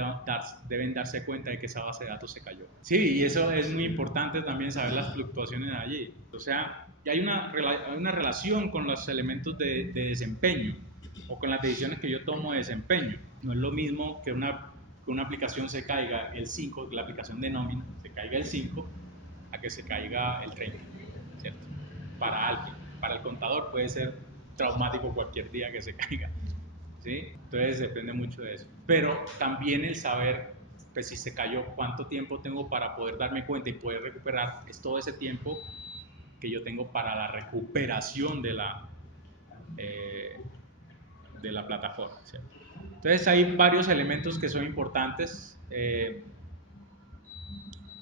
deben darse cuenta de que esa base de datos se cayó? Sí, y eso es muy importante también saber las fluctuaciones de allí. O sea, hay una relación con los elementos de desempeño o con las decisiones que yo tomo de desempeño. No es lo mismo que una aplicación se caiga el 5, la aplicación de nómina se caiga el 5, a que se caiga el 30, ¿cierto? Para alguien, para el contador puede ser traumático cualquier día que se caiga, ¿sí? Entonces depende mucho de eso. Pero también el saber, pues si se cayó, cuánto tiempo tengo para poder darme cuenta y poder recuperar, es todo ese tiempo que yo tengo para la recuperación de la plataforma, ¿cierto? Entonces hay varios elementos que son importantes.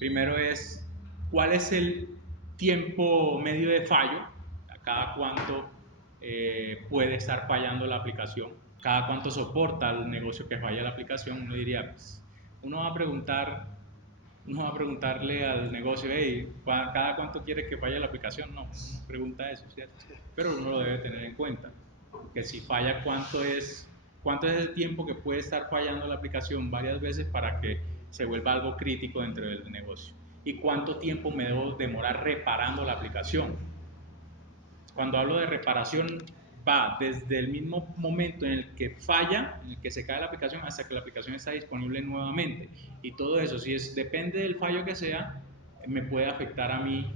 Primero es cuál es el tiempo medio de fallo, a cada cuánto puede estar fallando la aplicación, cada cuánto soporta el negocio que falla la aplicación. Uno diría, pues, uno va a preguntarle al negocio, hey, ¿cada cuánto quiere que falle la aplicación? No, uno pregunta eso, ¿cierto? Pero uno lo debe tener en cuenta, que si falla, cuánto es el tiempo que puede estar fallando la aplicación varias veces para que se vuelva algo crítico dentro del negocio. Y cuánto tiempo me debo demorar reparando la aplicación. Cuando hablo de reparación, va desde el mismo momento en el que falla, en el que se cae la aplicación, hasta que la aplicación está disponible nuevamente. Y todo eso, depende del fallo que sea, me puede afectar a mí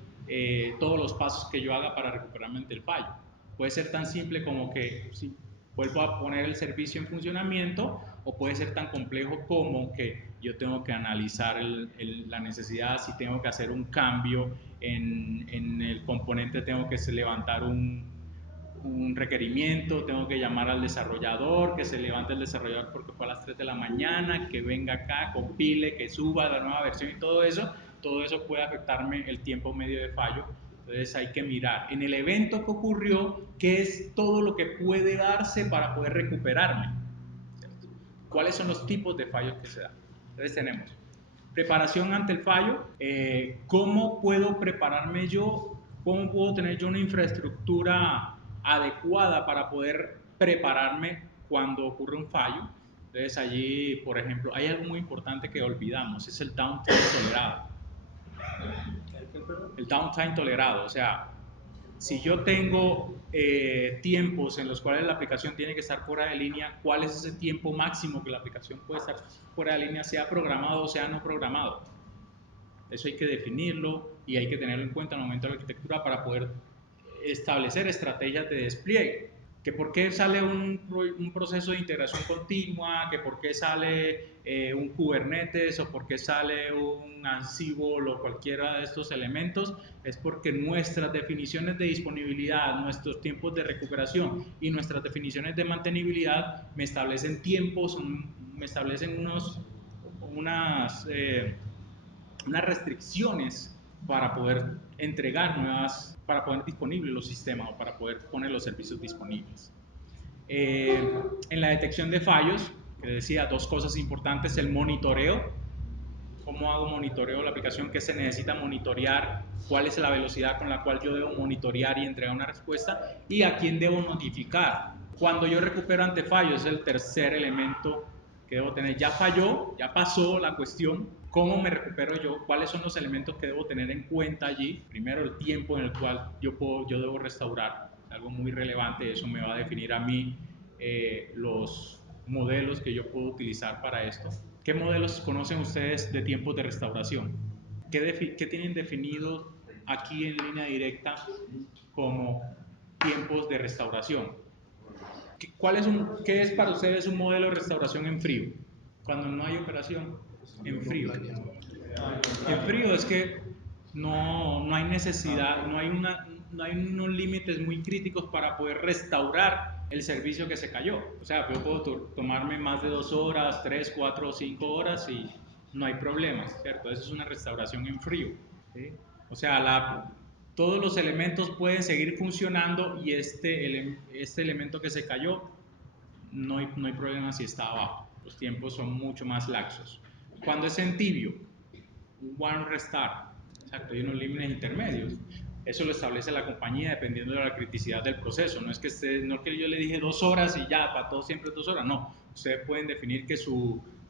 todos los pasos que yo haga para recuperarme ante el fallo. Puede ser tan simple como que si vuelvo a poner el servicio en funcionamiento, o puede ser tan complejo como que yo tengo que analizar la necesidad, si tengo que hacer un cambio en el componente, tengo que levantar un requerimiento, tengo que llamar al desarrollador, que se levante el desarrollador porque fue a las 3 de la mañana, que venga acá, compile, que suba la nueva versión y todo eso puede afectarme el tiempo medio de fallo. Entonces hay que mirar en el evento que ocurrió qué es todo lo que puede darse para poder recuperarme, ¿cierto? ¿Cuáles son los tipos de fallos que se dan? Entonces tenemos preparación ante el fallo, cómo puedo prepararme yo, cómo puedo tener yo una infraestructura adecuada para poder prepararme cuando ocurre un fallo. Entonces allí, por ejemplo, hay algo muy importante que olvidamos, es el downtime tolerado. El downtime tolerado, o sea, si yo tengo tiempos en los cuales la aplicación tiene que estar fuera de línea, ¿cuál es ese tiempo máximo que la aplicación puede estar fuera de línea, sea programado o sea no programado? Eso hay que definirlo y hay que tenerlo en cuenta en el momento de la arquitectura para poder establecer estrategias de despliegue. Que por qué sale un proceso de integración continua, que por qué sale un Kubernetes o por qué sale un Ansible o cualquiera de estos elementos, es porque nuestras definiciones de disponibilidad, nuestros tiempos de recuperación y nuestras definiciones de mantenibilidad me establecen tiempos, me establecen unas restricciones para poder entregar para poner disponibles los sistemas o para poder poner los servicios disponibles. En la detección de fallos, que decía dos cosas importantes, el monitoreo, cómo hago monitoreo de la aplicación, qué se necesita monitorear, cuál es la velocidad con la cual yo debo monitorear y entregar una respuesta, y a quién debo notificar. Cuando yo recupero ante fallos, es el tercer elemento que debo tener. Ya falló, ya pasó la cuestión, ¿cómo me recupero yo? ¿Cuáles son los elementos que debo tener en cuenta allí? Primero, el tiempo en el cual yo debo restaurar, algo muy relevante, eso me va a definir a mí los modelos que yo puedo utilizar para esto. ¿Qué modelos conocen ustedes de tiempos de restauración? ¿Qué tienen definido aquí en línea directa como tiempos de restauración? ¿Qué es para ustedes un modelo de restauración en frío? Cuando no hay operación en frío. En frío es que no hay necesidad, no hay unos límites muy críticos para poder restaurar el servicio que se cayó. O sea, yo puedo tomarme más de 2 horas, 3, 4 o 5 horas y no hay problemas, ¿cierto? Eso es una restauración en frío, ¿sí? O sea, todos los elementos pueden seguir funcionando y este elemento que se cayó, no hay problema si está abajo. Los tiempos son mucho más laxos. Cuando es en tibio, un one restart, exacto, hay unos límites intermedios. Eso lo establece la compañía dependiendo de la criticidad del proceso. No es que yo le dije 2 horas y ya, para todo siempre 2 horas. No, ustedes pueden definir que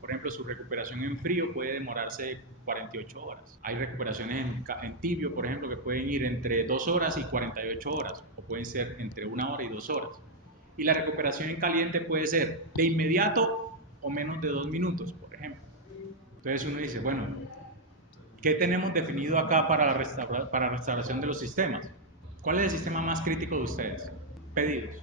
por ejemplo, su recuperación en frío puede demorarse 48 horas. Hay recuperaciones en tibio, por ejemplo, que pueden ir entre 2 horas y 48 horas, o pueden ser entre 1 hora y 2 horas. Y la recuperación en caliente puede ser de inmediato o menos de 2 minutos, por ejemplo. Entonces uno dice, bueno, ¿qué tenemos definido acá para la restauración de los sistemas? ¿Cuál es el sistema más crítico de ustedes? Pedidos.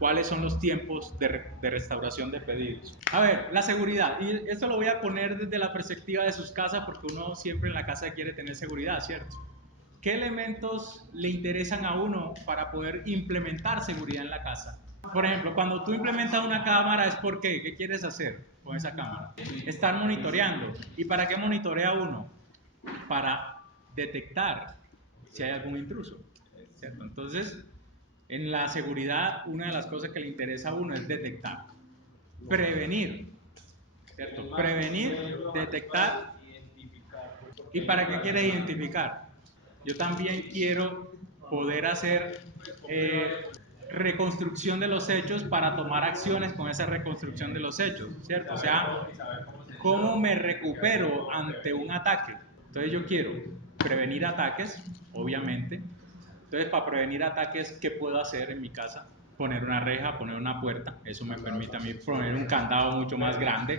¿Cuáles son los tiempos de restauración de pedidos? A ver, la seguridad. Y esto lo voy a poner desde la perspectiva de sus casas porque uno siempre en la casa quiere tener seguridad, ¿cierto? ¿Qué elementos le interesan a uno para poder implementar seguridad en la casa? Por ejemplo, cuando tú implementas una cámara es porque, ¿qué quieres hacer con esa cámara? Estar monitoreando. ¿Y para qué monitorea uno? Para detectar si hay algún intruso, ¿cierto? Entonces, en la seguridad, una de las cosas que le interesa a uno es detectar, prevenir, ¿cierto? Prevenir, detectar. ¿Y para qué quiere identificar? Yo también quiero poder hacer reconstrucción de los hechos para tomar acciones con esa reconstrucción de los hechos, ¿cierto? O sea, ¿cómo me recupero ante un ataque? Entonces yo quiero prevenir ataques, obviamente. Entonces, para prevenir ataques, ¿qué puedo hacer en mi casa? Poner una reja, poner una puerta. Eso me permite a mí poner un candado mucho más grande,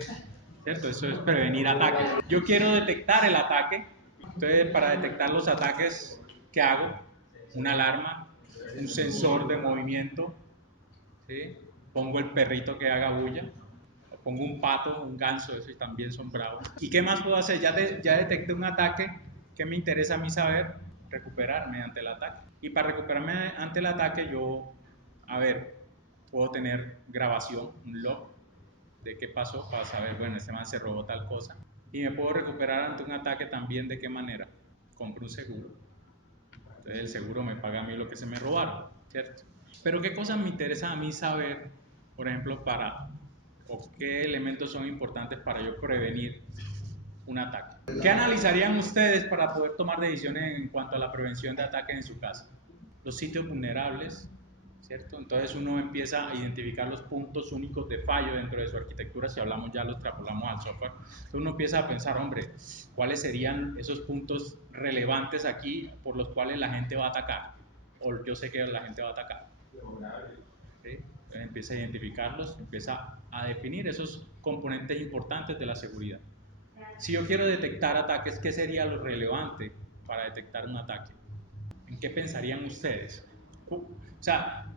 ¿cierto? Eso es prevenir ataques. Yo quiero detectar el ataque. Entonces, para detectar los ataques, ¿qué hago? Una alarma, un sensor de movimiento, ¿sí? Pongo el perrito que haga bulla, pongo un pato, un ganso, esos también son bravos. ¿Y qué más puedo hacer? Ya detecté un ataque, ¿qué me interesa a mí saber? Recuperarme ante el ataque. Y para recuperarme ante el ataque yo, a ver, puedo tener grabación, un log de qué pasó para saber, bueno, este man se robó tal cosa. Y me puedo recuperar ante un ataque también, ¿de qué manera? Compro un seguro. Entonces el seguro me paga a mí lo que se me robaron, ¿cierto? Pero ¿qué cosas me interesa a mí saber, por ejemplo, o qué elementos son importantes para yo prevenir un ataque? ¿Qué analizarían ustedes para poder tomar decisiones en cuanto a la prevención de ataques en su casa? Los sitios vulnerables, ¿cierto? Entonces uno empieza a identificar los puntos únicos de fallo dentro de su arquitectura, si hablamos ya lo extrapolamos al software. Entonces uno empieza a pensar, hombre, ¿cuáles serían esos puntos relevantes aquí por los cuales la gente va a atacar? O yo sé que la gente va a atacar. ¿Sí? Empieza a identificarlos, empieza a definir esos componentes importantes de la seguridad. Si yo quiero detectar ataques, ¿qué sería lo relevante para detectar un ataque? ¿En qué pensarían ustedes? O sea,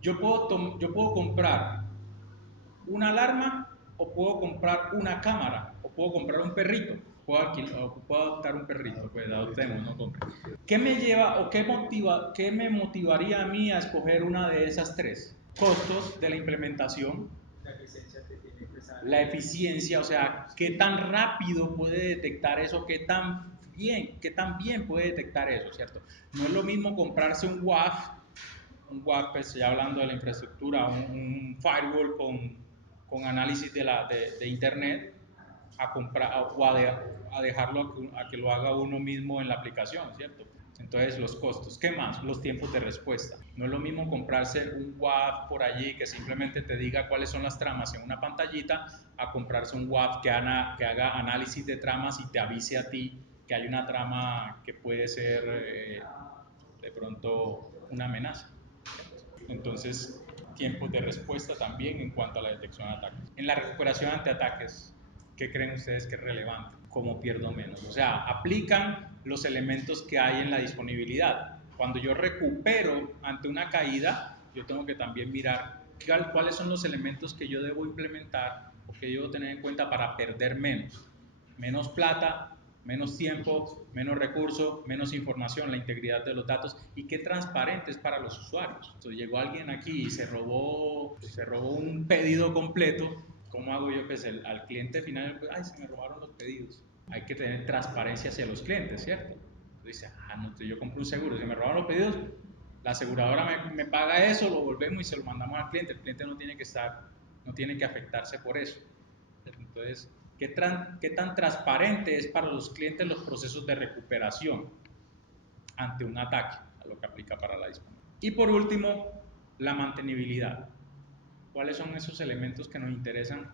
yo puedo comprar una alarma o puedo comprar una cámara o puedo comprar un perrito. Puedo adoptar un perrito, pues adoptemos, no compre. ¿Qué me lleva o qué me motivaría a mí a escoger una de esas tres? Costos de la implementación, la eficiencia, o sea, qué tan rápido puede detectar eso, qué tan bien puede detectar eso, ¿cierto? No es lo mismo comprarse un WAF, pues ya hablando de la infraestructura, un firewall con análisis de internet, a comprar a dejarlo a que lo haga uno mismo en la aplicación, ¿cierto? Entonces, los costos. ¿Qué más? Los tiempos de respuesta. No es lo mismo comprarse un WAF por allí que simplemente te diga cuáles son las tramas en una pantallita, a comprarse un WAF que haga análisis de tramas y te avise a ti que hay una trama que puede ser de pronto una amenaza. Entonces, tiempos de respuesta también en cuanto a la detección de ataques. En la recuperación ante ataques, ¿qué creen ustedes que es relevante? ¿Cómo pierdo menos? O sea, aplican los elementos que hay en la disponibilidad. Cuando yo recupero ante una caída, yo tengo que también mirar cuáles son los elementos que yo debo implementar o que yo debo tener en cuenta para perder menos. Menos plata, menos tiempo, menos recursos, menos información, la integridad de los datos y qué transparente es para los usuarios. Entonces llegó alguien aquí y se robó un pedido completo. ¿Cómo hago yo? Pues al cliente final, pues, ay, se me robaron los pedidos. Hay que tener transparencia hacia los clientes, ¿cierto? Entonces dice, no, yo compro un seguro, se me robaron los pedidos, la aseguradora me paga eso, lo volvemos y se lo mandamos al cliente. El cliente no tiene que afectarse por eso. Entonces, ¿qué tan transparente es para los clientes los procesos de recuperación ante un ataque? A lo que aplica para la disponibilidad. Y por último, la mantenibilidad. ¿Cuáles son esos elementos que nos interesan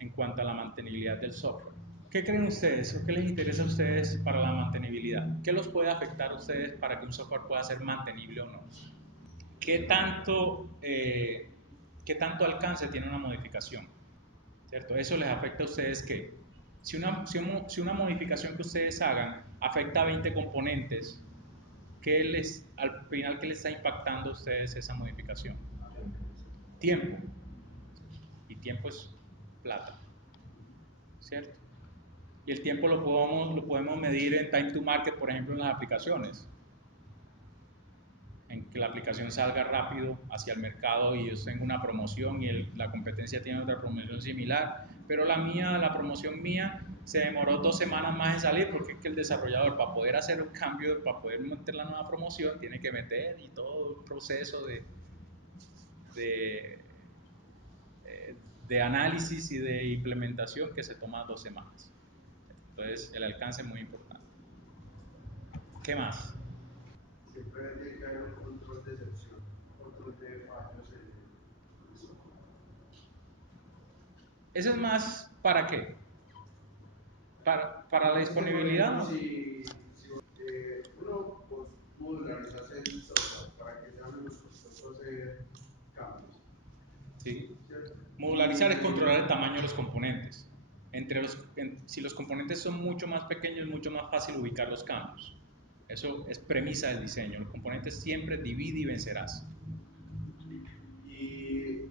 en cuanto a la mantenibilidad del software? ¿Qué creen ustedes o qué les interesa a ustedes para la mantenibilidad? ¿Qué los puede afectar a ustedes para que un software pueda ser mantenible o no? ¿Qué tanto alcance tiene una modificación? ¿Cierto? Eso les afecta a ustedes que si una modificación que ustedes hagan afecta a 20 componentes, al final, ¿qué les está impactando a ustedes esa modificación? Tiempo. Y tiempo es plata, ¿cierto? Y el tiempo lo podemos medir en time to market, por ejemplo, en las aplicaciones. que la aplicación salga rápido hacia el mercado y yo tengo una promoción y la competencia tiene otra promoción similar, pero la promoción mía se demoró 2 semanas más en salir porque es que el desarrollador para poder hacer un cambio, para poder meter la nueva promoción, tiene que meter y todo un proceso de, de análisis y de implementación que se toma 2 semanas. Entonces el alcance es muy importante. ¿Qué más? Siempre tiene que haber un control de excepción, control de fallos en el software. ¿Eso es más para qué? Para la disponibilidad. Si uno pues, modularizarse el software para que sea menos costoso hacer cambios. Sí. ¿Cierto? Modularizar es controlar el tamaño de los componentes. Si los componentes son mucho más pequeños, es mucho más fácil ubicar los cambios. Eso es premisa del diseño. Los componentes siempre divide y vencerás. Y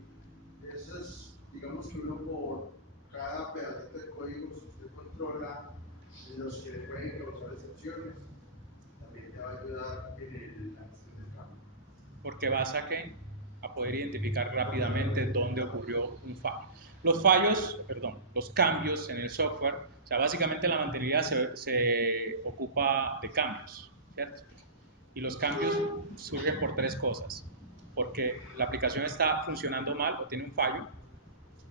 eso es, digamos que uno por cada pedacito de código que usted controla, los que le pueden causar excepciones, también te va a ayudar en la gestión del cambio. Porque vas a poder identificar rápidamente dónde ocurrió un fallo. Los cambios en el software, o sea, básicamente la mantenibilidad se ocupa de cambios, ¿cierto? Y los cambios surgen por 3 cosas. Porque la aplicación está funcionando mal o tiene un fallo,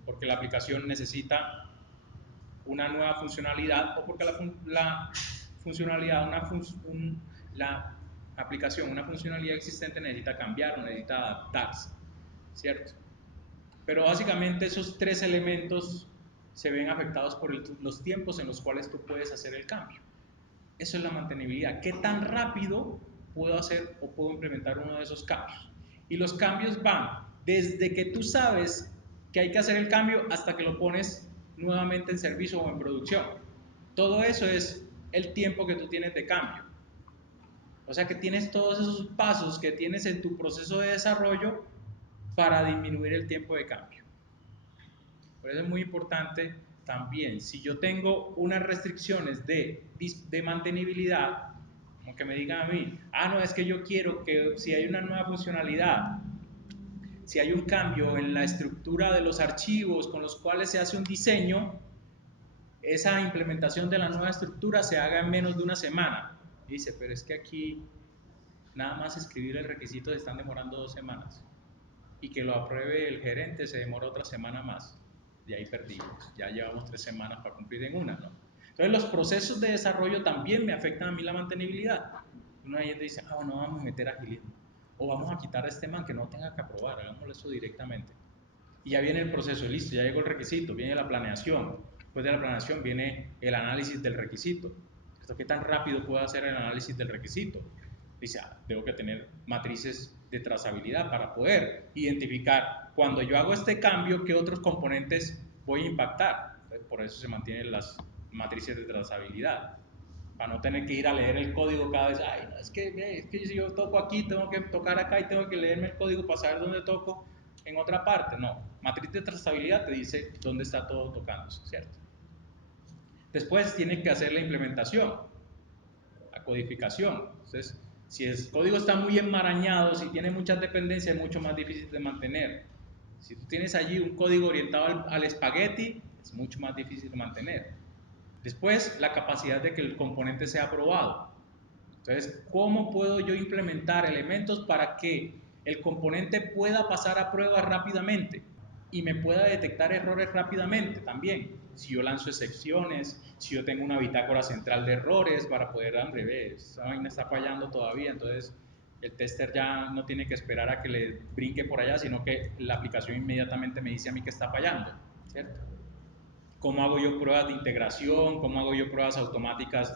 porque la aplicación necesita una nueva funcionalidad o porque la funcionalidad, la aplicación, una funcionalidad existente necesita cambiar o necesita adaptarse, ¿cierto? Pero básicamente esos 3 elementos se ven afectados por los tiempos en los cuales tú puedes hacer el cambio. Eso es la mantenibilidad. ¿Qué tan rápido puedo hacer o puedo implementar uno de esos cambios? Y los cambios van desde que tú sabes que hay que hacer el cambio hasta que lo pones nuevamente en servicio o en producción. Todo eso es el tiempo que tú tienes de cambio. O sea que tienes todos esos pasos que tienes en tu proceso de desarrollo para disminuir el tiempo de cambio. Por eso es muy importante también, si yo tengo unas restricciones de mantenibilidad, como que me digan a mí, no, es que yo quiero que si hay una nueva funcionalidad, si hay un cambio en la estructura de los archivos con los cuales se hace un diseño, esa implementación de la nueva estructura se haga en menos de una semana. Dice, pero es que aquí nada más escribir el requisito se están demorando 2 semanas y que lo apruebe el gerente se demora otra semana más. De ahí perdimos, ya llevamos 3 semanas para cumplir en una, ¿no? Entonces los procesos de desarrollo también me afectan a mí la mantenibilidad. Uno ahí dice, bueno, vamos a meter agilismo, o vamos a quitar a este man que no tenga que aprobar, hagámosle eso directamente. Y ya viene el proceso, listo, ya llegó el requisito, viene la planeación, después de la planeación viene el análisis del requisito. ¿Qué tan rápido puedo hacer el análisis del requisito? Dice, tengo que tener matrices de trazabilidad para poder identificar cuando yo hago este cambio qué otros componentes voy a impactar. Por eso se mantienen las matrices de trazabilidad, para no tener que ir a leer el código cada vez. No, es que si yo toco aquí, tengo que tocar acá y tengo que leerme el código para saber dónde toco en otra parte. No, matriz de trazabilidad te dice dónde está todo tocándose, ¿cierto? Después tiene que hacer la implementación, la codificación. Entonces, si el código está muy enmarañado, si tiene muchas dependencias, es mucho más difícil de mantener. Si tú tienes allí un código orientado al espagueti, es mucho más difícil de mantener. Después, la capacidad de que el componente sea aprobado. Entonces, ¿cómo puedo yo implementar elementos para que el componente pueda pasar a prueba rápidamente y me pueda detectar errores rápidamente también? Si yo lanzo excepciones, si yo tengo una bitácora central de errores para poder, esa vaina está fallando todavía, entonces el tester ya no tiene que esperar a que le brinque por allá, sino que la aplicación inmediatamente me dice a mí que está fallando, ¿cierto? ¿Cómo hago yo pruebas de integración? ¿Cómo hago yo pruebas automáticas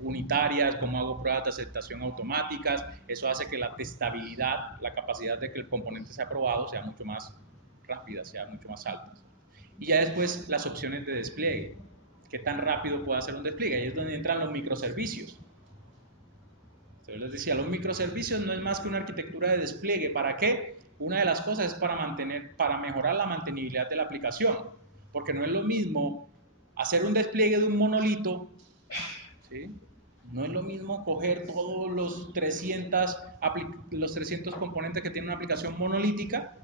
unitarias? ¿Cómo hago pruebas de aceptación automáticas? Eso hace que la testabilidad, la capacidad de que el componente sea aprobado sea mucho más rápida, sea mucho más alta. Y ya después las opciones de despliegue. ¿Qué tan rápido puedo hacer un despliegue? Ahí es donde entran los microservicios. Entonces les decía, los microservicios no es más que una arquitectura de despliegue. ¿Para qué? Una de las cosas es para mejorar la mantenibilidad de la aplicación. Porque no es lo mismo hacer un despliegue de un monolito, ¿sí? No es lo mismo coger todos los 300 los 300 componentes que tiene una aplicación monolítica,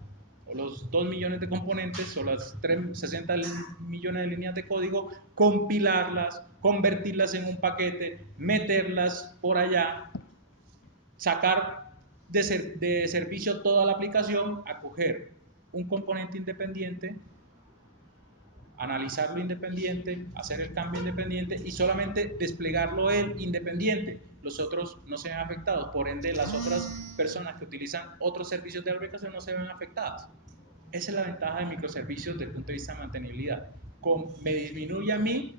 o los 2 millones de componentes, o las 60 millones de líneas de código, compilarlas, convertirlas en un paquete, meterlas por allá, sacar de servicio toda la aplicación, acoger un componente independiente, analizarlo independiente, hacer el cambio independiente y solamente desplegarlo él independiente. Los otros no se ven afectados, por ende las otras personas que utilizan otros servicios de la aplicación no se ven afectadas. Esa es la ventaja de microservicios desde el punto de vista de mantenibilidad. Me disminuye a mí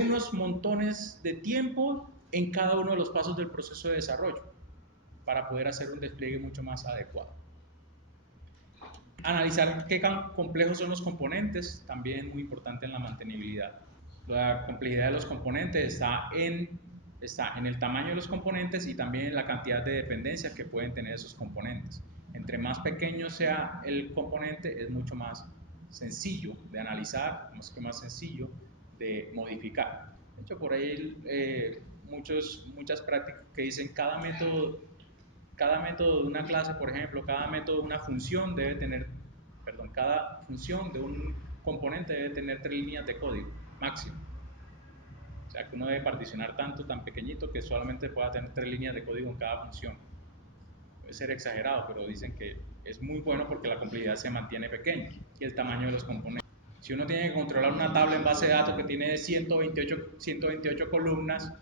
unos montones de tiempo en cada uno de los pasos del proceso de desarrollo para poder hacer un despliegue mucho más adecuado. Analizar qué tan complejos son los componentes también es muy importante en la mantenibilidad. La complejidad de los componentes está en el tamaño de los componentes y también en la cantidad de dependencias que pueden tener esos componentes. Entre más pequeño sea el componente, es mucho más sencillo de analizar, más sencillo de modificar. De hecho, por ahí muchas prácticas que dicen cada método de una clase, por ejemplo, cada método de una función debe tener, cada función de un componente debe tener 3 líneas de código máximo. O sea, que uno debe particionar tan pequeñito que solamente pueda tener 3 líneas de código en cada función. Puede ser exagerado, pero dicen que es muy bueno porque la complejidad se mantiene pequeña y el tamaño de los componentes. Si uno tiene que controlar una tabla en base de datos que tiene 128 columnas,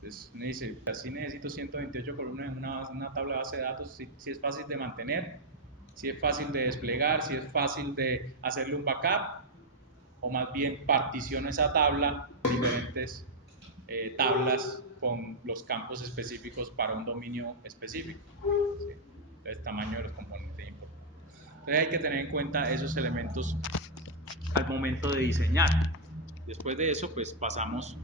pues me dice, así necesito 128 columnas en una tabla de base de datos, si es fácil de mantener, si es fácil de desplegar, si es fácil de hacerle un backup, o más bien particiono esa tabla en diferentes tablas con los campos específicos para un dominio específico. ¿Sí? El tamaño de los componentes es importante. Entonces hay que tener en cuenta esos elementos al momento de diseñar. Después de eso, pues pasamos